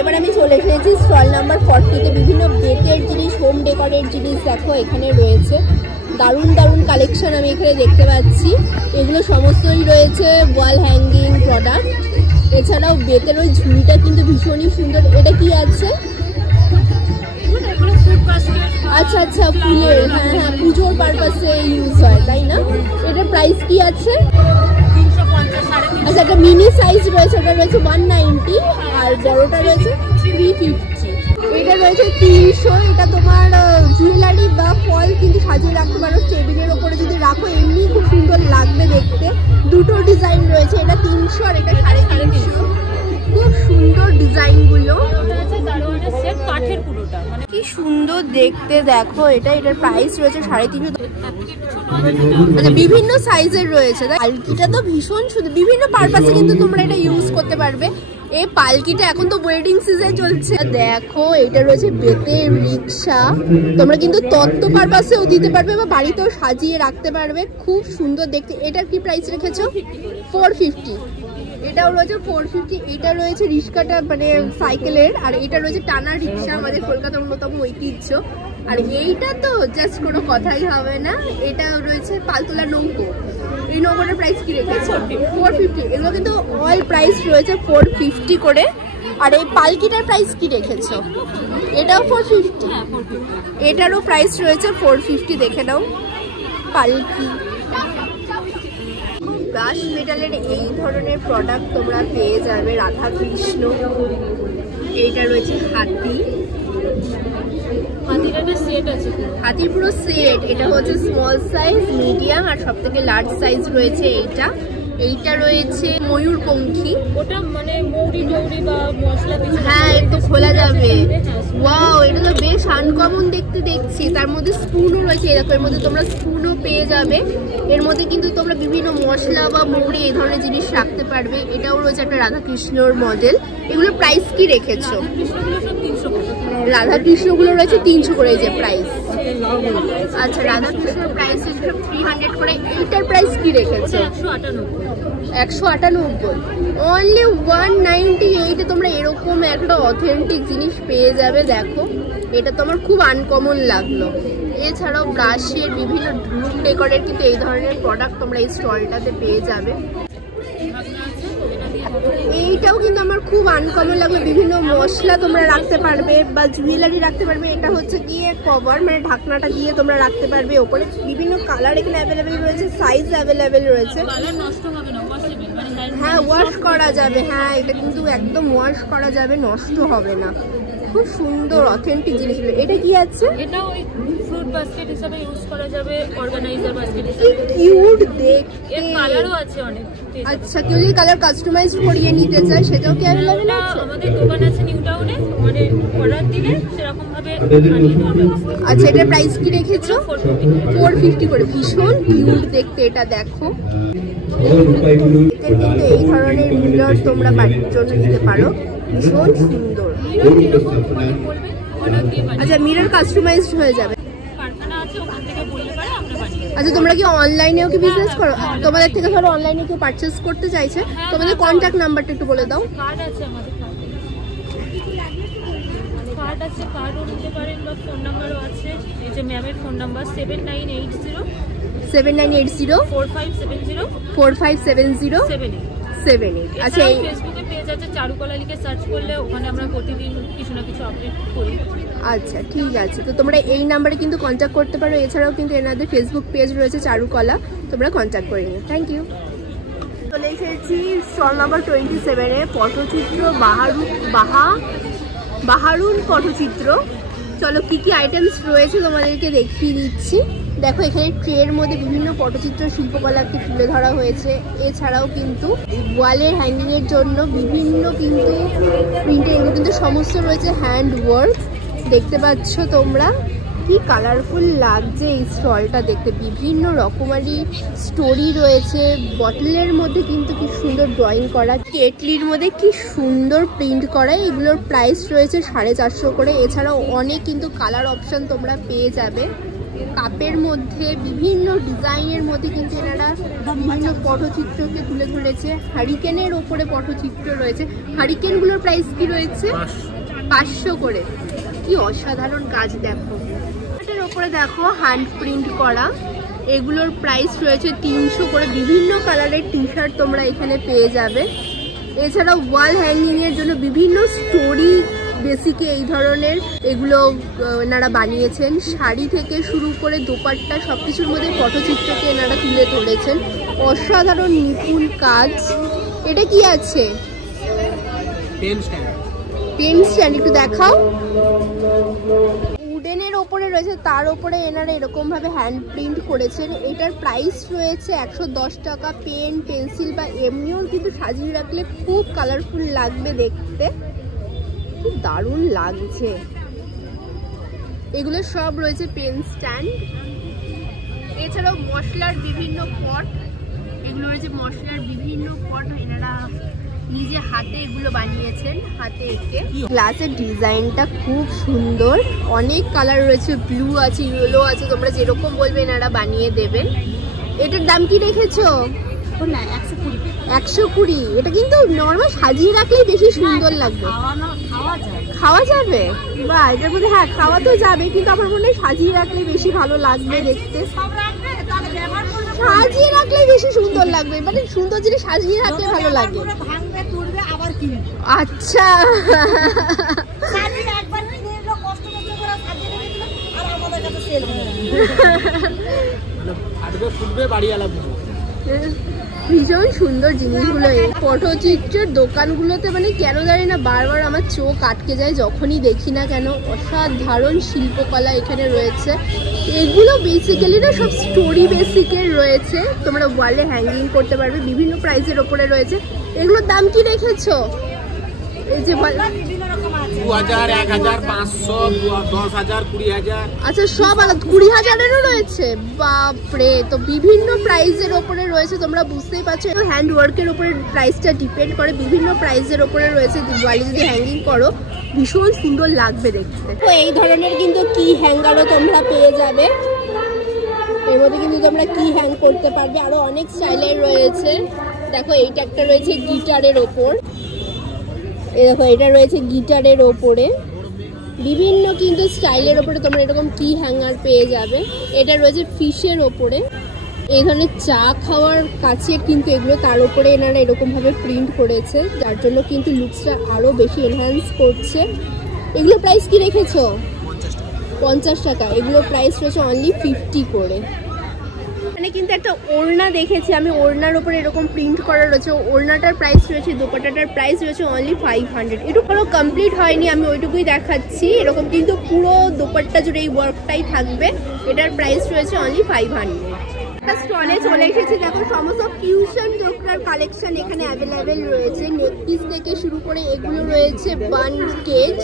এবার আমি চলে এসেছি স্টল নাম্বার 40-তে। বিভিন্ন বেতের জিনিস, হোম ডেকোরের জিনিস দেখো এখানে রয়েছে। দারুণ দারুণ কালেকশন আমি এখানে দেখতে পাচ্ছি। এগুলো সমস্তই রয়েছে ওয়াল হ্যাঙ্গিং প্রোডাক্ট। এছাড়াও বেতের ওই ঝুড়িটা কিন্তু ভীষণই সুন্দর। এটা কি আছে? আচ্ছা আচ্ছা, ফুলের, হ্যাঁ হ্যাঁ, পুজোর পারপাসে ইউজ হয়, তাই না? এটার প্রাইস কি আছে? আচ্ছা, একটা মিনি সাইজ রয়েছে, ওটা রয়েছে 190, আর বড়টা রয়েছে 350। এটা রয়েছে 300। এটা তোমার জুয়েলারি বা ফল কিন্তু সাজিয়ে রাখতে পারো, টেবিলের ওপরে যদি রাখো এমনি খুব সুন্দর লাগবে দেখতে। দুটো ডিজাইন রয়েছে, এটা 300 আর এটা 350। ডিজাইনগুলো। সেট কাঠের পুরোটা, মানে কি সুন্দর দেখতে দেখো এটা। এটার প্রাইস রয়েছে 350। আচ্ছা বিভিন্ন সাইজের রয়েছে। পালকিটা তো ভীষণ সুন্দর, বিভিন্ন পারপাসে কিন্তু তোমরা এটা ইউজ করতে পারবে। এই পালকিটা এখন তো ওয়েডিং সিজন চলছে। দেখো এটা রয়েছে বেতের রিক্সা, তোমরা কিন্তু তত্ত্ব পারপাসেও দিতে পারবে বা বাড়িতেও সাজিয়ে রাখতে পারবে, খুব সুন্দর দেখতে। এটার কি প্রাইস রেখেছো? 450। এটাও রয়েছে 450। এটা রয়েছে রিক্সাটা মানে সাইকেলের, আর এটা রয়েছে টানা রিক্সা, আমাদের কলকাতার অন্যতম ঐতিহ্য। আর এইটা তো জাস্ট কোনো কথাই হবে না, এটা রয়েছে পালতোলা নৌকো। এই নৌকোটার প্রাইস কি রেখেছে? 450। এগুলো কিন্তু অল প্রাইস রয়েছে 450 করে। আর এই পালকিটার প্রাইস কি রেখেছো? এটাও 450। এটারও প্রাইস রয়েছে 450, দেখে নাও। পালকি ব্রাশ মেটালের এই ধরনের প্রোডাক্ট তোমরা পেয়ে যাবে। রাধা কৃষ্ণ, এইটা রয়েছে হাতি, হাতির একটা সেট আছে, হাতির পুরো সেট। এটা হচ্ছে স্মল সাইজ, মিডিয়াম আর সব থেকে লার্জ সাইজ রয়েছে এইটা। এইটা রয়েছে ময়ূরপঙ্খী, ওটা মানে মৌরি টৌরি বা মশলা কিছু, হ্যাঁ একটু খোলা যাবে। ওয়াও, এটা তো বেশ আনকমন দেখতে দেখছি। তার মধ্যে স্পুনও রয়েছে, এরকম এর মধ্যে তোমরা স্পুনও পেয়ে যাবে। এর মধ্যে কিন্তু তোমরা বিভিন্ন মশলা বা মৌরি এই ধরনের জিনিস রাখতে পারবে। এটাও রয়েছে একটা রাধাকৃষ্ণর মডেল। এগুলোর প্রাইস কি রেখেছো? রাধাকৃষ্ণগুলো রয়েছে 300 করে এই যে প্রাইস। আচ্ছা রাধাকৃষ্ণের প্রাইস হচ্ছে 300 করে। এইটার প্রাইস কি রেখেছো? 198। অনলি 198 তোমরা এরকম একটা অথেন্টিক জিনিস পেয়ে যাবে। দেখো এটা তো আমার খুব আনকমন লাগলো। এছাড়াও ব্রাশের বিভিন্ন রুম ডেকোরের কিন্তু এই ধরনের প্রোডাক্ট তোমরা এই স্টলটাতে পেয়ে যাবে। এইটাও কিন্তু আমার খুব আনকমন লাগলো। বিভিন্ন মশলা তোমরা রাখতে পারবে বা জুয়েলারি রাখতে পারবে। এটা হচ্ছে গিয়ে কভার, মানে ঢাকনাটা দিয়ে তোমরা রাখতে পারবে। ওপরে বিভিন্ন কালার এখানে অ্যাভেলেবেল রয়েছে, সাইজ অ্যাভেলেবেল রয়েছে। হ্যাঁ ওয়াশ করা যাবে, হ্যাঁ এটা কিন্তু একদম ওয়াশ করা যাবে, নষ্ট হবে না। খুব সুন্দর অথেন্টিক জিনিসগুলো। এটা কি আছে? এটা ওই ফ্রুট বাস্কেট হিসেবে ইউজ করা যাবে, অর্গানাইজার বাস্কেট হিসেবে। কিউট দেখতে। এর কালারও আছে অনেক। আচ্ছা কেউ যদি কালার কাস্টমাইজ করিয়ে নিতে চায় সেটাও কি অ্যাভেলেবেল আছে? আমাদের দোকান আছে নিউ টাউনে, মানে অর্ডার দিলে সেরকম ভাবে বানিয়ে দেওয়ার ব্যবস্থা। আচ্ছা এটার প্রাইস কি রেখেছো? 450 করে। ভীষণ কিউট দেখতে এটা। দেখো কিন্তু এই ধরনের মিরর তোমরা বাড়ির জন্য নিতে পারো, ভীষণ সুন্দর। আচ্ছা মিরর কাস্টমাইজড হয়ে যাবে। কারখানা আছে, ওখান থেকে বললে পারে আমরা বানিয়ে দেব। আচ্ছা তোমরা কি অনলাইনেও কি বিজনেস করো? তোমাদের থেকে ধরো অনলাইনে কেউ পারচেজ করতে চাইছে, তোমাদের কন্ট্যাক্ট নাম্বারটা একটু বলে দাও। কার্ড আছে আমাদের, কার্ড আছে, কার্ডও নিতে পারেন বা ফোন নাম্বারও আছে। এই যে ম্যামের ফোন নাম্বার 7980 4570 78। আচ্ছা এই ফেসবুকে পেজ আছে চারুকলা লিখে সার্চ করলে ওখানে আমরা প্রতিদিন কিছু না কিছু আপডেট করি। আচ্ছা ঠিক আছে, তো তোমরা এই নাম্বারে কিন্তু কন্ট্যাক্ট করতে পারো। এছাড়াও কিন্তু এনাদের ফেসবুক পেজ রয়েছে চারুকলা, তোমরা কন্ট্যাক্ট করে নিও। Thank you. চলে এসেছি স্টল নাম্বার 27-এ। পটচিত্র বাহারুন পটচিত্র। চলো কি কি আইটেমস রয়েছে তোমাদেরকে দেখিয়ে দিচ্ছি। দেখো এখানে ট্রের মধ্যে বিভিন্ন পটচিত্র শিল্পকলাকে তুলে ধরা হয়েছে। এছাড়াও কিন্তু ওয়ালের হ্যাঙ্গিংয়ের জন্য বিভিন্ন কিন্তু প্রিন্টের, এগুলো কিন্তু সমস্ত রয়েছে হ্যান্ড ওয়ার্ক। দেখতে পাচ্ছ তোমরা কি কালারফুল লাগছে এই স্টলটা দেখতে। বিভিন্ন রকমারি স্টোরি রয়েছে। বটলের মধ্যে কিন্তু কি সুন্দর ড্রয়িং করা, কেটলির মধ্যে কি সুন্দর প্রিন্ট করা। এগুলোর প্রাইস রয়েছে 450 করে। এছাড়াও অনেক কিন্তু কালার অপশন তোমরা পেয়ে যাবে। কাপের মধ্যে বিভিন্ন ডিজাইনের মধ্যে কিন্তু এনারা বিভিন্ন পটচিত্রকে তুলে ধরেছে। হারিকেনের ওপরে পটচিত্র রয়েছে। হারিকেনগুলোর প্রাইস কি রয়েছে? 500 করে। কি অসাধারণ কাজ দেখো। এটার ওপরে দেখো হ্যান্ড প্রিন্ট করা, এগুলোর প্রাইস রয়েছে 300 করে। বিভিন্ন কালারের টি শার্ট তোমরা এখানে পেয়ে যাবে। এছাড়াও ওয়াল হ্যাঙ্গিংয়ের জন্য বিভিন্ন স্টোরি বেসিকে এই ধরনের এগুলো এনারা বানিয়েছেন। শাড়ি থেকে শুরু করে দোপাট্টা সব কিছুর মধ্যে পটচিত্রকে এনারা তুলে ধরেছেন। অসাধারণ নিপুণ কাজ। এটা কি আছে? পেন স্ট্যান্ড, একটু দেখাও। উডেনের ওপরে রয়েছে, তার ওপরে এনারা এরকম ভাবে হ্যান্ড প্রিন্ট করেছেন। এটার প্রাইস রয়েছে 110 টাকা। পেন পেন্সিল বা এমনিও কিন্তু সাজিয়ে রাখলে খুব কালারফুল লাগবে দেখতে। খুব দারুণ লাগছে। এগুলো সব রয়েছে পেন স্ট্যান্ড, এছাড়াও মশলার বিভিন্ন পট, এগুলো রয়েছে মশলার বিভিন্ন পট, এনারা নিজে হাতে এগুলো বানিয়েছেন, হাতে এঁকে। গ্লাসের ডিজাইনটা খুব সুন্দর, অনেক কালার রয়েছে, ব্লু আছে, ইয়েলো আছে, তোমরা যেরকম বলবে এনারা বানিয়ে দেবেন। এটার দাম কি রেখেছো? 120। এটা কিন্তু নর্মাল সাজিয়ে রাখলেই বেশি সুন্দর লাগবে। খাওয়া যাবে? বা এটার মধ্যে হ্যাঁ খাওয়া তো যাবে, কিন্তু আমার মনে হয় সাজিয়ে রাখলে বেশি ভালো লাগবে দেখতে। সাজিয়ে রাখলে বেশি সুন্দর লাগবে, মানে সুন্দর জিনিস সাজিয়ে রাখলে ভালো লাগে। আচ্ছা ভীষণ সুন্দর জিনিসগুলো। এই পটচিত্রের দোকানগুলোতে মানে কেন জানি না বারবার আমার চোখ আটকে যায় যখনই দেখি না কেন। অসাধারণ শিল্পকলা এখানে রয়েছে। এগুলো বেসিক্যালি না সব স্টোরি বেসিকের রয়েছে, তোমরা ওয়ালে হ্যাঙ্গিং করতে পারবে, বিভিন্ন প্রাইসের ওপরে রয়েছে। এগুলোর দাম কি রেখেছো? এই যে 2000, 1000, 500, 10,000, 20,000। আচ্ছা সব আলাদা 20,000-এরও রয়েছে? বাপরে, তো বিভিন্ন প্রাইসের ওপরে রয়েছে, তোমরা বুঝতেই পারছো। হ্যান্ড ওয়ার্কের ওপরে প্রাইসটা ডিপেন্ড করে, বিভিন্ন প্রাইসের ওপরে রয়েছে। ওয়ালে যদি হ্যাঙ্গিং করো ভীষণ সুন্দর লাগবে দেখতে। তো এই ধরনের কিন্তু কি হ্যাঙ্গারও তোমরা পেয়ে যাবে, এর মধ্যে কিন্তু তোমরা কি হ্যাং করতে পারবে, আরো অনেক স্টাইলের রয়েছে। দেখো এইটা একটা রয়েছে গিটারের ওপর, দেখো এটা রয়েছে গিটারের ওপরে, বিভিন্ন কিন্তু স্টাইলের ওপরে তোমরা এরকম কি হ্যাঙ্গার পেয়ে যাবে। এটা রয়েছে ফিশের ওপরে, এই ধরনের চা খাওয়ার কাছে কিন্তু এগুলো, তার উপরে এনারা এরকম ভাবে প্রিন্ট করেছে, যার জন্য কিন্তু লুকসটা আরো বেশি এনহ্যান্স করছে। এগুলো প্রাইস কি রেখেছো? 50 টাকা। এগুলো প্রাইস রয়েছে অনলি 50 করে। মানে কিন্তু একটা ওড়না দেখেছি আমি, ওড়নার উপরে এরকম প্রিন্ট করা রয়েছে, ওড়নাটার প্রাইস রয়েছে, দোপাট্টাটার প্রাইস রয়েছে অনলি 500। এটুকু পুরো কমপ্লিট হয়নি, আমি ওইটুকুই দেখাচ্ছি। এরকম কিন্তু পুরো দোপাট্টা জুড়ে এই ওয়ার্কটাই থাকবে, এটার প্রাইস রয়েছে অনলি 500। স্টলে চলে এসেছি, দেখো সমস্ত ফিউশন ডোকরার কালেকশন এখানে অ্যাভেলেবেল রয়েছে। নেক পিস থেকে শুরু করে এগুলো রয়েছে বান কেজ,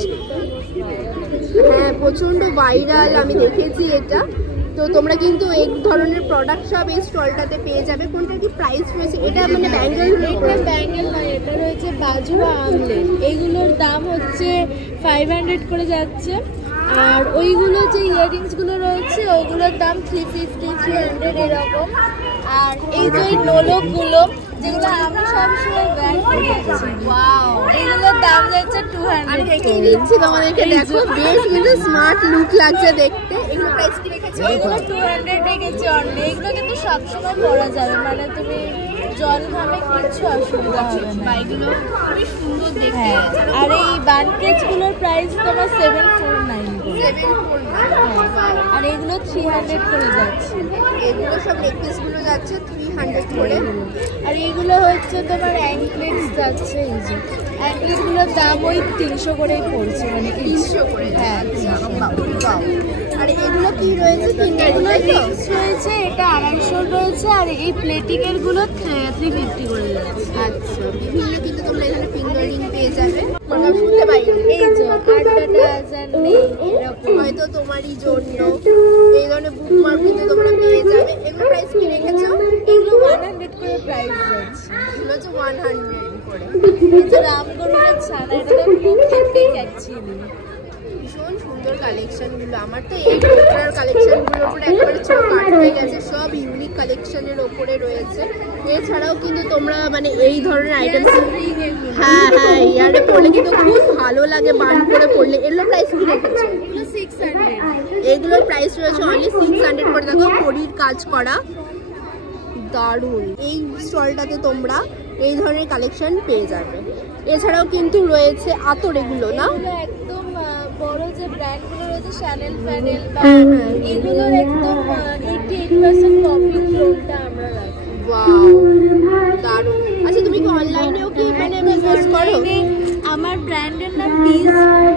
হ্যাঁ প্রচণ্ড ভাইরাল, আমি দেখেছি এটা। তো তোমরা কিন্তু এই ধরনের প্রোডাক্ট সব এই স্টলটাতে পেয়ে যাবে। কোনটা কি প্রাইস রয়েছে? এটা মানে ব্যাঙ্গেল, এটা ব্যাঙ্গেল নয়, এটা রয়েছে বাজু আমলেট। এইগুলোর দাম হচ্ছে 500 করে যাচ্ছে। আর ওইগুলো যে ইয়াররিংসগুলো রয়েছে ওগুলোর দাম 350, 300 এরকম। আর এই যে নোলকগুলো যেগুলো আমি সবসময় ব্যাগ করছি, ওয়াও, এগুলোর দাম যাচ্ছে 200। আমি দেখিয়ে দিচ্ছি তোমাদেরকে, দেখো বেশ কিন্তু স্মার্ট লুক লাগছে দেখতে। এগুলো প্রাইস কি রেখেছো? এগুলো 200 রেখেছি অনলি। এগুলো কিন্তু সবসময় পরা যাবে, মানে তুমি জল ঘামে কিচ্ছু অসুবিধা হবে না। এগুলো খুবই সুন্দর দেখতে। হ্যাঁ, আর এই বানকেজগুলোর প্রাইস তোমার 749 করে। আর এগুলো 300 করে যাচ্ছে। এগুলো সব নেক পিসগুলো যাচ্ছে 300 করে। আর এইগুলো হচ্ছে তোমার অ্যাঙ্কলেটস যাচ্ছে, এই যে অ্যাঙ্কলেটগুলোর দাম ওই 300 করেই পড়ছে, মানে 300 করে। হ্যাঁ। আর এগুলো কি রয়েছে? এগুলো রিংস রয়েছে, এটা 250 রয়েছে। আর এই প্লেটিংয়ের গুলো 350 করে যাচ্ছে। আচ্ছা, বিভিন্ন কিন্তু তোমরা এখানে ফিঙ্গার রিং পেয়ে যাবে। আমরা শুনতে পাই এই যে আটটা হাজার নেই এরকম, হয়তো তোমারই জন্য এই ধরনের বুকমার্ক কিন্তু তোমরা পেয়ে যাবে। এগুলো প্রাইস কি রেখেছো? এগুলো 100 করে প্রাইস যাচ্ছে। এগুলো হচ্ছে 100 করে। এই যে রামগরুরের ছানা, এটা তো খুব হেভি অ্যাকচুয়ালি। ভীষণ সুন্দর কালেকশনগুলো। আমার তো এই ডোকরার কালেকশনগুলোর উপরে একবারে চোখ আটকে গেছে, সব ইউনিক কালেকশনের ওপরে রয়েছে। এছাড়াও কিন্তু তোমরা মানে এই ধরনের আইটেম, হ্যাঁ হ্যাঁ ইয়ারে পরলে কিন্তু খুব ভালো লাগে, বান করে পরলে। এগুলোর প্রাইস কি রেখেছো? এগুলো 600। এগুলোর প্রাইস রয়েছে অনলি 600 করে। দেখো কড়ির কাজ করা, দারুণ। এই স্টলটাতে তোমরা এই ধরনের কালেকশন পেয়ে যাবে। এছাড়াও কিন্তু রয়েছে আতর, এগুলো না একদম বড় যে ব্র্যান্ডগুলো রয়েছে শ্যানেল ফ্যানেল বা এগুলোর একদম 88% কপি ফ্লোরটা আমরা রাখি। ওয়াও দারুণ। আচ্ছা তুমি কি অনলাইনেও কি মানে বিজনেস করো? আমার ব্র্যান্ডের নাম পিস,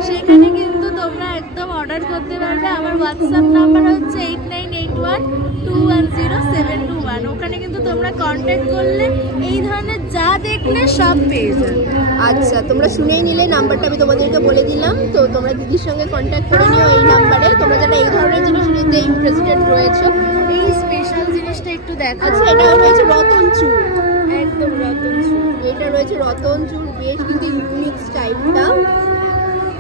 সেখানে কিন্তু তোমরা একদম অর্ডার করতে পারবে। আমার হোয়াটসঅ্যাপ নাম্বার হচ্ছে 8981210721। ওখানে কিন্তু তোমরা কন্ট্যাক্ট করলে এই ধরনের যা দেখলে সব পেয়ে যাবে। আচ্ছা, তোমরা শুনেই নিলে, নাম্বারটা আমি তোমাদেরকে বলে দিলাম। তো তোমরা দিদির সঙ্গে কন্ট্যাক্ট করে নিও এই নাম্বারে, তোমরা যারা এই ধরনের জিনিস নিতে ইন্টারেস্টেড রয়েছো। এই স্পেশাল জিনিসটা একটু দেখা। আচ্ছা, এটা রয়েছে রতন চূড়, একদম রতন চূড়। এটা রয়েছে রতন চূড়, বেশ কিন্তু ইউনিক স্টাইলটা,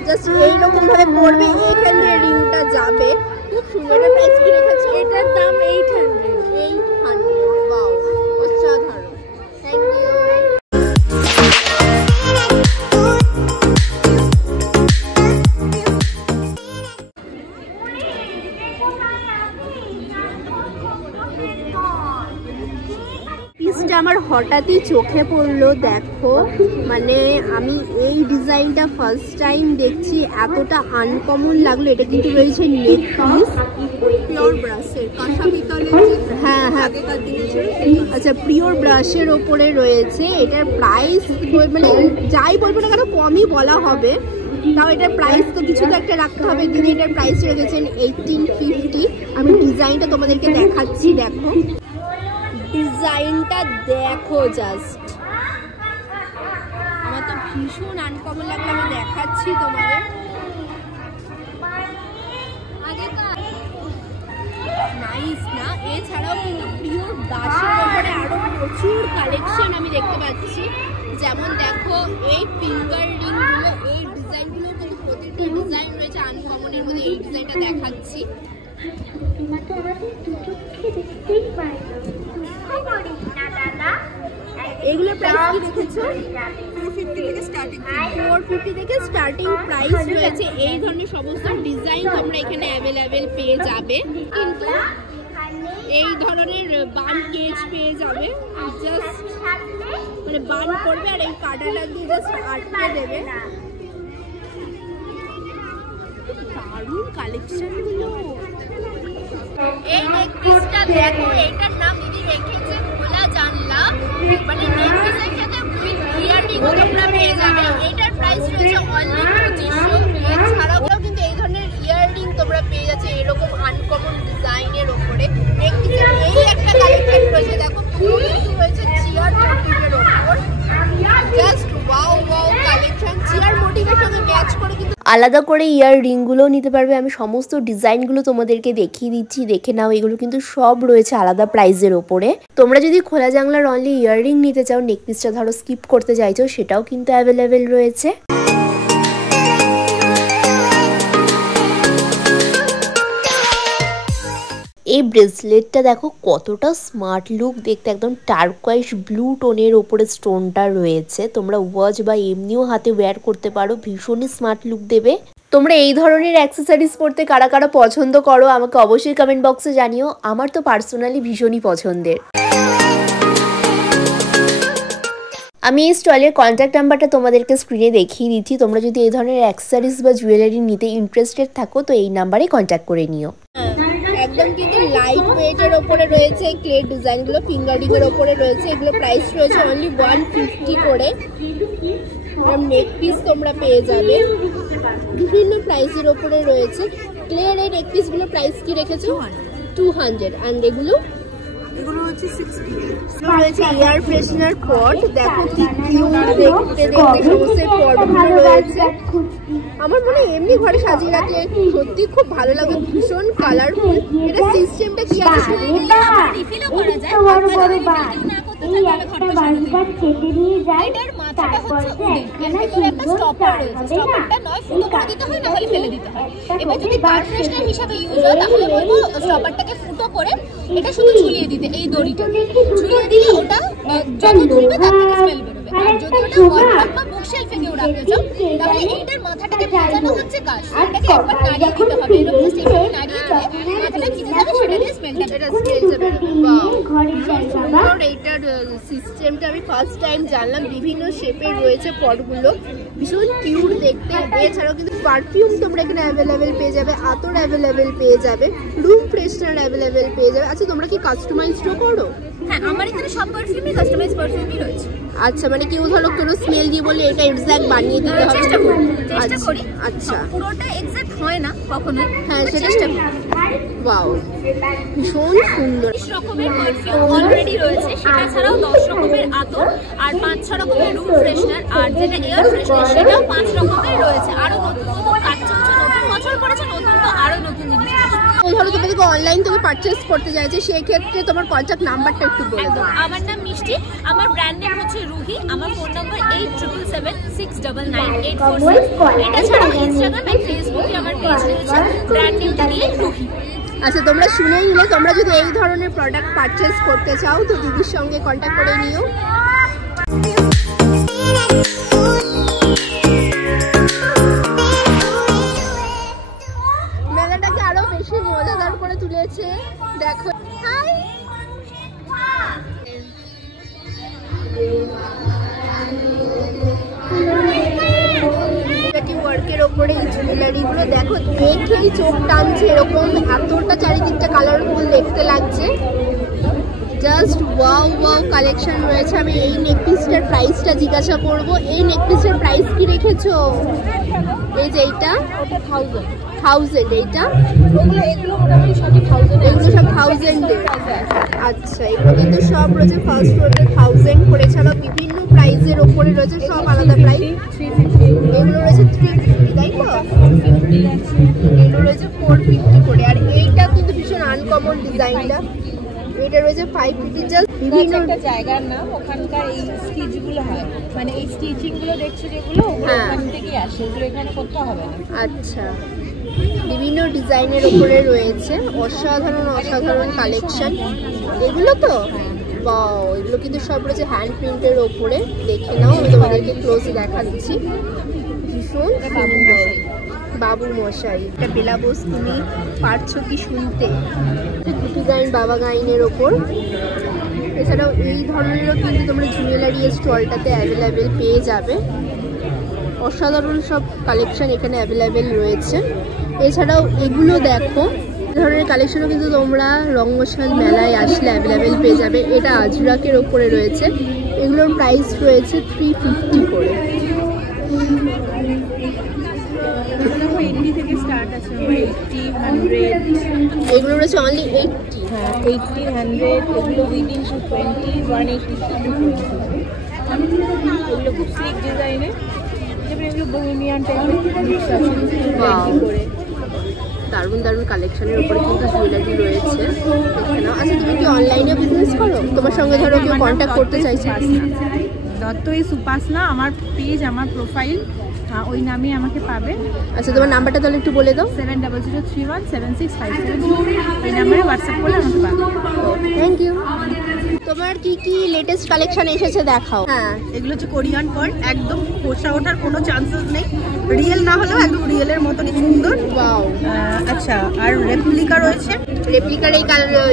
জাস্ট এইরকম ভাবে পড়বে, এখানে রিংটা যাবে, খুব সুন্দর। প্রাইস কি রেখেছো? এটার দাম 800। 800, ওয়াও, অসাধারণ। Thank you. পিসটা আমার হঠাৎই চোখে পড়লো, দেখো, মানে আমি এই ডিজাইনটা ফার্স্ট টাইম দেখছি, এতটা আনকমন লাগলো। এটা কিন্তু রয়েছে নেক পিস, পিওর ব্রাশের, কাঁসা পিতলের। হ্যাঁ হ্যাঁ, আচ্ছা, পিওর ব্রাশের ওপরে রয়েছে। এটার প্রাইস মানে যাই বলবো না কেন কমই বলা হবে, তাও এটার প্রাইস তো কিছু তো একটা রাখতে হবে। তিনি এটার প্রাইস রেখেছেন 1850। আমি ডিজাইনটা তোমাদেরকে দেখাচ্ছি, দেখো ডিজাইনটা দেখো, জাস্ট আমার তো ভীষণ আনকমন লাগলো। আমি দেখাচ্ছি তোমাদের, নাইস না? এছাড়াও কিন্তু পিওর ব্রাশের উপরে আরো প্রচুর কালেকশন আমি দেখতে পাচ্ছি। যেমন দেখো এই ফিঙ্গার রিংগুলো, এই ডিজাইনগুলো কিন্তু প্রতিটা ডিজাইন রয়েছে আনকমনের মধ্যে। এই ডিজাইনটা দেখাচ্ছি, এগুলো প্রাইস কি রেখেছো? 450 থেকে স্টার্টিং। 450 থেকে স্টার্টিং প্রাইস রয়েছে। এই ধরনের সমস্ত ডিজাইন তোমরা এখানে অ্যাভেলেবেল পেয়ে যাবে। কিন্তু এই ধরনের বান কেজ পেয়ে যাবে, জাস্ট মানে বান করবে আর এই কাটাটা দিয়ে জাস্ট আটকে দেবে। দারুণ কালেকশন গুলো। এই নেক পিসটা দেখো, এটার নাম দিদি রেখেছে খোলা জানলা, মানে নেক পিসের সাথে উইথ ইয়াররিং তোমরা পেয়ে যাবে। এটার প্রাইস রয়েছে অনলি 2500। এছাড়াও কিন্তু এই ধরনের ইয়াররিং তোমরা পেয়ে যাচ্ছে এরকম আনকমন ডিজাইনের ওপরে। নেক পিসের এই একটা কালেকশন রয়েছে, দেখো পুরো কিন্তু রয়েছে চেয়ার মোটিভের ওপর, just wow wow collection. Chair মোটিভের সঙ্গে ম্যাচ করে কিন্তু আলাদা করে ইয়ার রিংগুলোও নিতে পারবে। আমি সমস্ত ডিজাইনগুলো তোমাদেরকে দেখিয়ে দিচ্ছি, দেখে নাও। এগুলো কিন্তু সব রয়েছে আলাদা প্রাইসের ওপরে। তোমরা যদি খোলা জানলার অনলি ইয়ার রিং নিতে চাও, নেক পিসটা ধরো স্কিপ করতে চাইছো, সেটাও কিন্তু অ্যাভেলেবেল রয়েছে। এই ব্রেসলেটটা দেখো কতটা স্মার্ট লুক দেখতে, একদম টার্কোয়াইজ ব্লু টোনের ওপরে স্টোনটা রয়েছে। তোমরা ওয়াচ বা এমনিও হাতে ওয়্যার করতে পারো, ভীষণই স্মার্ট লুক দেবে। তোমরা এই ধরনের অ্যাক্সেসরিজ পরতে কারা কারা পছন্দ করো আমাকে অবশ্যই কমেন্ট বক্সে জানিও। আমার তো পার্সোনালি ভীষণই পছন্দের। আমি এই স্টলের কন্ট্যাক্ট নাম্বারটা তোমাদেরকে স্ক্রিনে দেখিয়ে দিচ্ছি। তোমরা যদি এই ধরনের অ্যাক্সেসরিজ বা জুয়েলারি নিতে ইন্টারেস্টেড থাকো তো এই নাম্বারে কন্ট্যাক্ট করে নিও। একদম কিন্তু লাইট ওয়েটের ওপরে রয়েছে ক্লে ডিজাইনগুলো, ফিঙ্গারিং এর ওপরে রয়েছে। এগুলো প্রাইস রয়েছে অনলি 150 করে। নেক পিস তোমরা পেয়ে যাবে, বিভিন্ন প্রাইসের ওপরে রয়েছে। ক্লের এই নেক পিসগুলো প্রাইস কি রেখেছো? 200। অ্যান্ড এগুলো রয়েছে এয়ার ফ্রেশনার পট। দেখো কি কিউট দেখতে দেখতে সমস্ত পটগুলো রয়েছে। আমার মনে হয় এমনি ঘরে সাজিয়ে রাখলে সত্যি খুব ভালো লাগে, ভীষণ কালারফুল। এটা সিস্টেমটা কি আছে? রিফিলও করা যায়, বড় বড় বাস এই একটা বাসবাট কেটে নিয়ে যায়। এটার মাথাটা হচ্ছে উডেন, এর ভিতরে একটা স্টপার রয়েছে। স্টপারটা নয় ফুটো করে দিতে হয়, না হলে ফেলে দিতে হয়। এবার যদি কার ফ্রেশনার হিসেবে ইউজ হয় তাহলে বলবো স্টপারটাকে ফুটো করে এটা শুধু ঝুলিয়ে দিতে। এই দড়িটা ঝুলিয়ে দিলে ওটা যত ঝুলবে তার থেকে স্মেল বেরোবে। আর যদি ওটা ওয়ালমার্ক বা বুকশেলফে কেউ রাখতে চাও তাহলে এইটার মাথাটাকে ভেজানো হচ্ছে কাজ, এটাকে একবার নাড়িয়ে দিতে হবে। এরকম জাস্ট এইভাবে নাড়িয়ে দিলে মাথাটা ভিজে যাবে, সেটা দিয়ে স্মেলটা বেরোবে। এইটার সিস্টেমটা আমি ফার্স্ট টাইম জানলাম। বিভিন্ন শেপের রয়েছে পটগুলো, ভীষণ কিউট দেখতে। এছাড়াও কিন্তু পারফিউম তোমরা এখানে অ্যাভেলেবেল পেয়ে যাবে, আতর অ্যাভেলেবেল পেয়ে যাবে, রুম ফ্রেশনার অ্যাভেলেবেল পেয়ে যাবে। আচ্ছা, তোমরা কি কাস্টমাইজডও করো? হ্যাঁ, আমার এখানে সব পারফিউমই কাস্টমাইজ পারফিউমই রয়েছে। আচ্ছা, মানে কেউ ধরো কোনো স্মেল দিয়ে বলে এটা এক্সাক্ট বানিয়ে দিতে হবে? চেষ্টা করি। আচ্ছা, পুরোটা এক্সাক্ট হয় না কখনোই, হ্যাঁ সেটা চেষ্টা করি। ওয়াও, ভীষণ সুন্দর। 20 রকমের পারফিউম অলরেডি রয়েছে, সেটা ছাড়াও 10 রকমের আতর আর 5-6 রকমের রুম ফ্রেশনার, আর যেটা এয়ার ফ্রেশনার সেটাও 5 রকমের রয়েছে। আরো নতুন নতুন কাজ চলছে, নতুন বছর পড়েছে, নতুন তো আরো নতুন জিনিস। ধরো তুমি যদি অনলাইন থেকে পারচেজ করতে চাইছে, সেই ক্ষেত্রে তোমার কন্ট্যাক্ট নাম্বারটা একটু বলে দাও। আমার নাম মিষ্টি, আমার ব্র্যান্ড নেম হচ্ছে রুহি, আমার ফোন নাম্বার 8777699846। এটা ছাড়াও ইনস্টাগ্রাম আর ফেসবুকে আমার পেজ রয়েছে, ব্র্যান্ড নেমটা দিয়ে রুহি। আচ্ছা, তোমরা শুনেই নিলে, তোমরা যদি এই ধরনের প্রোডাক্ট পারচেজ করতে চাও তো দিদির সঙ্গে কন্ট্যাক্ট করে নিও। মেলাটাকে আরো বেশি মজাদার করে তুলেছে, দেখো। হাই, ওয়ার্কের ওপরে এই জুয়েলারিগুলো দেখো, দেখেই চোখ টানছে, এরকম এতটা চারিদিকটা কালারফুল দেখতে লাগছে। জাস্ট ওয়াও ওয়াও কালেকশন রয়েছে। আমি এই নেকপিসটার প্রাইসটা জিজ্ঞাসা করব। এই নেকপিসটার প্রাইস কি রেখেছো? এই যে এইটা 1000, এইটা এগুলো মোটামুটি সবই 1000, এগুলো সব 1000 এর। আচ্ছা, এগুলো কিন্তু সব রয়েছে ফার্স্ট ফ্লোরে 1000 করে, ছাড়াও বিভিন্ন প্রাইসের ওপরে রয়েছে, সব আলাদা প্রাইস। এগুলো রয়েছে 350, তাই তো? এগুলো রয়েছে 450 করে। আর এইটা কিন্তু ভীষণ আনকমন ডিজাইনটা, এটা রয়েছে 550। জাস্ট বিভিন্ন একটা জায়গার নাম, ওখানকার এই স্টিচগুলো হয়, মানে এই স্টিচিংগুলো দেখছো যেগুলো, ওগুলো ওখান থেকেই আসে, ওগুলো এখানে করতে হবে না। আচ্ছা, বিভিন্ন ডিজাইনের উপরে রয়েছে, অসাধারণ অসাধারণ কালেকশন এগুলো তো। বাও, এগুলো কিন্তু সব রয়েছে হ্যান্ড প্রিন্টের ওপরে। দেখে নাও, আমি তোমাদেরকে ক্লোজে দেখাচ্ছি। ভীষণ সুন্দর। বাবু মশাই, এটা বেলাবোস, তুমি পারছো কি শুনতে? ডিজাইন বাবা গাইনের ওপর। এছাড়াও এই ধরনেরও কিন্তু তোমরা জুয়েলারি স্টলটাতে অ্যাভেলেবেল পেয়ে যাবে। অসাধারণ সব কালেকশন এখানে অ্যাভেলেবেল রয়েছে। এছাড়াও এগুলো দেখো, এই ধরনের কালেকশনও কিন্তু তোমরা রঙ্গশাল মেলায় আসলে অ্যাভেলেবেল পেয়ে যাবে। এটা আজরাকের ওপরে রয়েছে, এগুলোর প্রাইস রয়েছে 350 করে। 80 থেকে স্টার্ট আছে, 80, 100, এগুলো রয়েছে অনলি 80। হ্যাঁ 80, 100, এগুলো উইদিন 220, 180 to 220। এগুলো খুব স্লিক ডিজাইনের, যেমন এগুলো বোহেমিয়ান টাইপের মিক্স আছে করে। দারুণ দারুণ কালেকশনের উপরে কিন্তু জুয়েলারি রয়েছে। আচ্ছা, তুমি কি অনলাইনে বিজনেস করো? তোমার সঙ্গে ধরো কেউ কন্ট্যাক্ট করতে চাইছে? দত্তই সুপাসনা আমার পেজ, আমার প্রোফাইল, ওই নামে আমাকে পাবে। আচ্ছা, তোমার নাম্বারটা তাহলে একটু বলে দাও। 7003176570, এই নাম্বারে হোয়াটসঅ্যাপ করলে আমাকে পাবে। Thank you. তোমার কি কি লেটেস্ট কালেকশন এসেছে দেখাও। হ্যাঁ, এগুলো হচ্ছে কোরিয়ান পার্ল, একদম খোসা ওঠার কোনো চান্সেস নেই, রিয়েল না হলেও একদম রিয়েলের মতনই সুন্দর। ওয়াও। আচ্ছা, আর রেপ্লিকা রয়েছে। রেপ্লিকার এই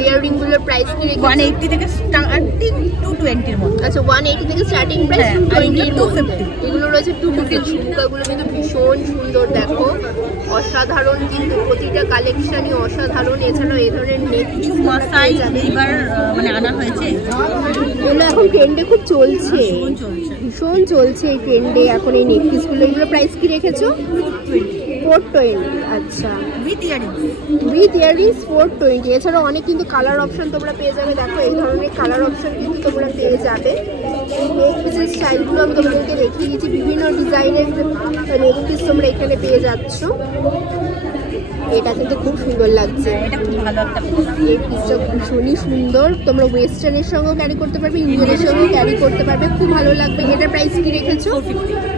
ইয়াররিংগুলোর প্রাইস কি রেখেছো? 180 থেকে স্টার্টিং 220 এর মধ্যে। আচ্ছা, 180 থেকে স্টার্টিং প্রাইস 220 এর মধ্যে। এগুলো রয়েছে 250। ঝুমকাগুলো কিন্তু ভীষণ সুন্দর, দেখো অসাধারণ, কিন্তু প্রতিটা কালেকশনই অসাধারণ। এছাড়াও এই ধরনের নেক কিছু মাসাই এবার মানে আনা হয়েছে, এগুলো এখন ট্রেন্ডে খুব চলছে, ভীষণ চলছে এই ট্রেন্ডে এখন এই নেক পিসগুলো। এগুলো প্রাইস কি রেখেছো? 420। আচ্ছা, উইথ ইয়াররিংস 420। এছাড়াও অনেক কিন্তু কালার অপশন তোমরা পেয়ে যাবে। দেখো, এই ধরনের কালার অপশন কিন্তু তোমরা পেয়ে যাবে। এই নেক পিসের স্টাইলগুলো আমি তোমাদেরকে দেখিয়ে দিচ্ছি, বিভিন্ন ডিজাইনের নেক পিস তোমরা এখানে পেয়ে যাচ্ছ। এটা কিন্তু খুব সুন্দর লাগছে, এটা খুব ভালো একটা এই পিসটা ভীষণই সুন্দর। তোমরা ওয়েস্টার্নের সঙ্গেও ক্যারি করতে পারবে, ইন্ডিয়ানের সঙ্গেও ক্যারি করতে পারবে, খুব ভালো লাগবে। এটার প্রাইস কি রেখেছো?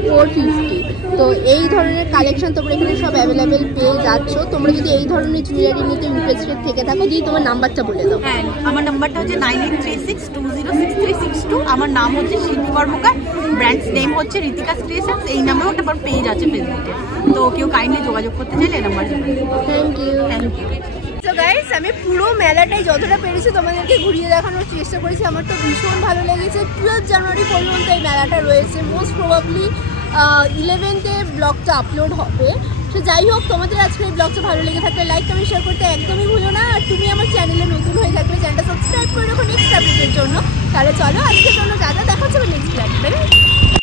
450। তো এই ধরনের কালেকশন তোমরা এখানে সব অ্যাভেলেবেল পেয়ে যাচ্ছ। তোমরা যদি এই ধরনের জুয়েলারি নিতে ইন্টারেস্টেড থেকে থাকো, দিয়ে তোমার নাম্বারটা বলে দাও। হ্যাঁ, আমার নাম্বারটা হচ্ছে 9836206362। আমার নাম হচ্ছে শিল্পী কর্মকার, ব্র্যান্ডস নেম হচ্ছে ঋতিকাস ক্রিয়েশনস। এই নামেও একটা পেজ আছে ফেসবুকে, তো কেউ কাইন্ডলি যোগাযোগ করতে চাইলে এই নাম্বারে। Thank you. Thank you. তো গাইস, আমি পুরো মেলাটাই যতটা পেরেছি তোমাদেরকে ঘুরিয়ে দেখানোর চেষ্টা করেছি। আমার তো ভীষণ ভালো লেগেছে। 12 জানুয়ারি পর্যন্ত এই মেলাটা রয়েছে। মোস্ট প্রবাবলি 11th ব্লগটা আপলোড হবে। তো যাই হোক, তোমাদের আজকে এই ব্লগটা ভালো লেগে থাকলে লাইক কমেন্ট শেয়ার করতে একদমই ভুলো না। আর তুমি আমার চ্যানেলে নতুন হয়ে থাকলে চ্যানেলটা সাবস্ক্রাইব করে রাখো নেক্সট আপডেটের জন্য। তাহলে চলো, আজকের জন্য যা যা দেখা হচ্ছে নেক্সট আপডেট।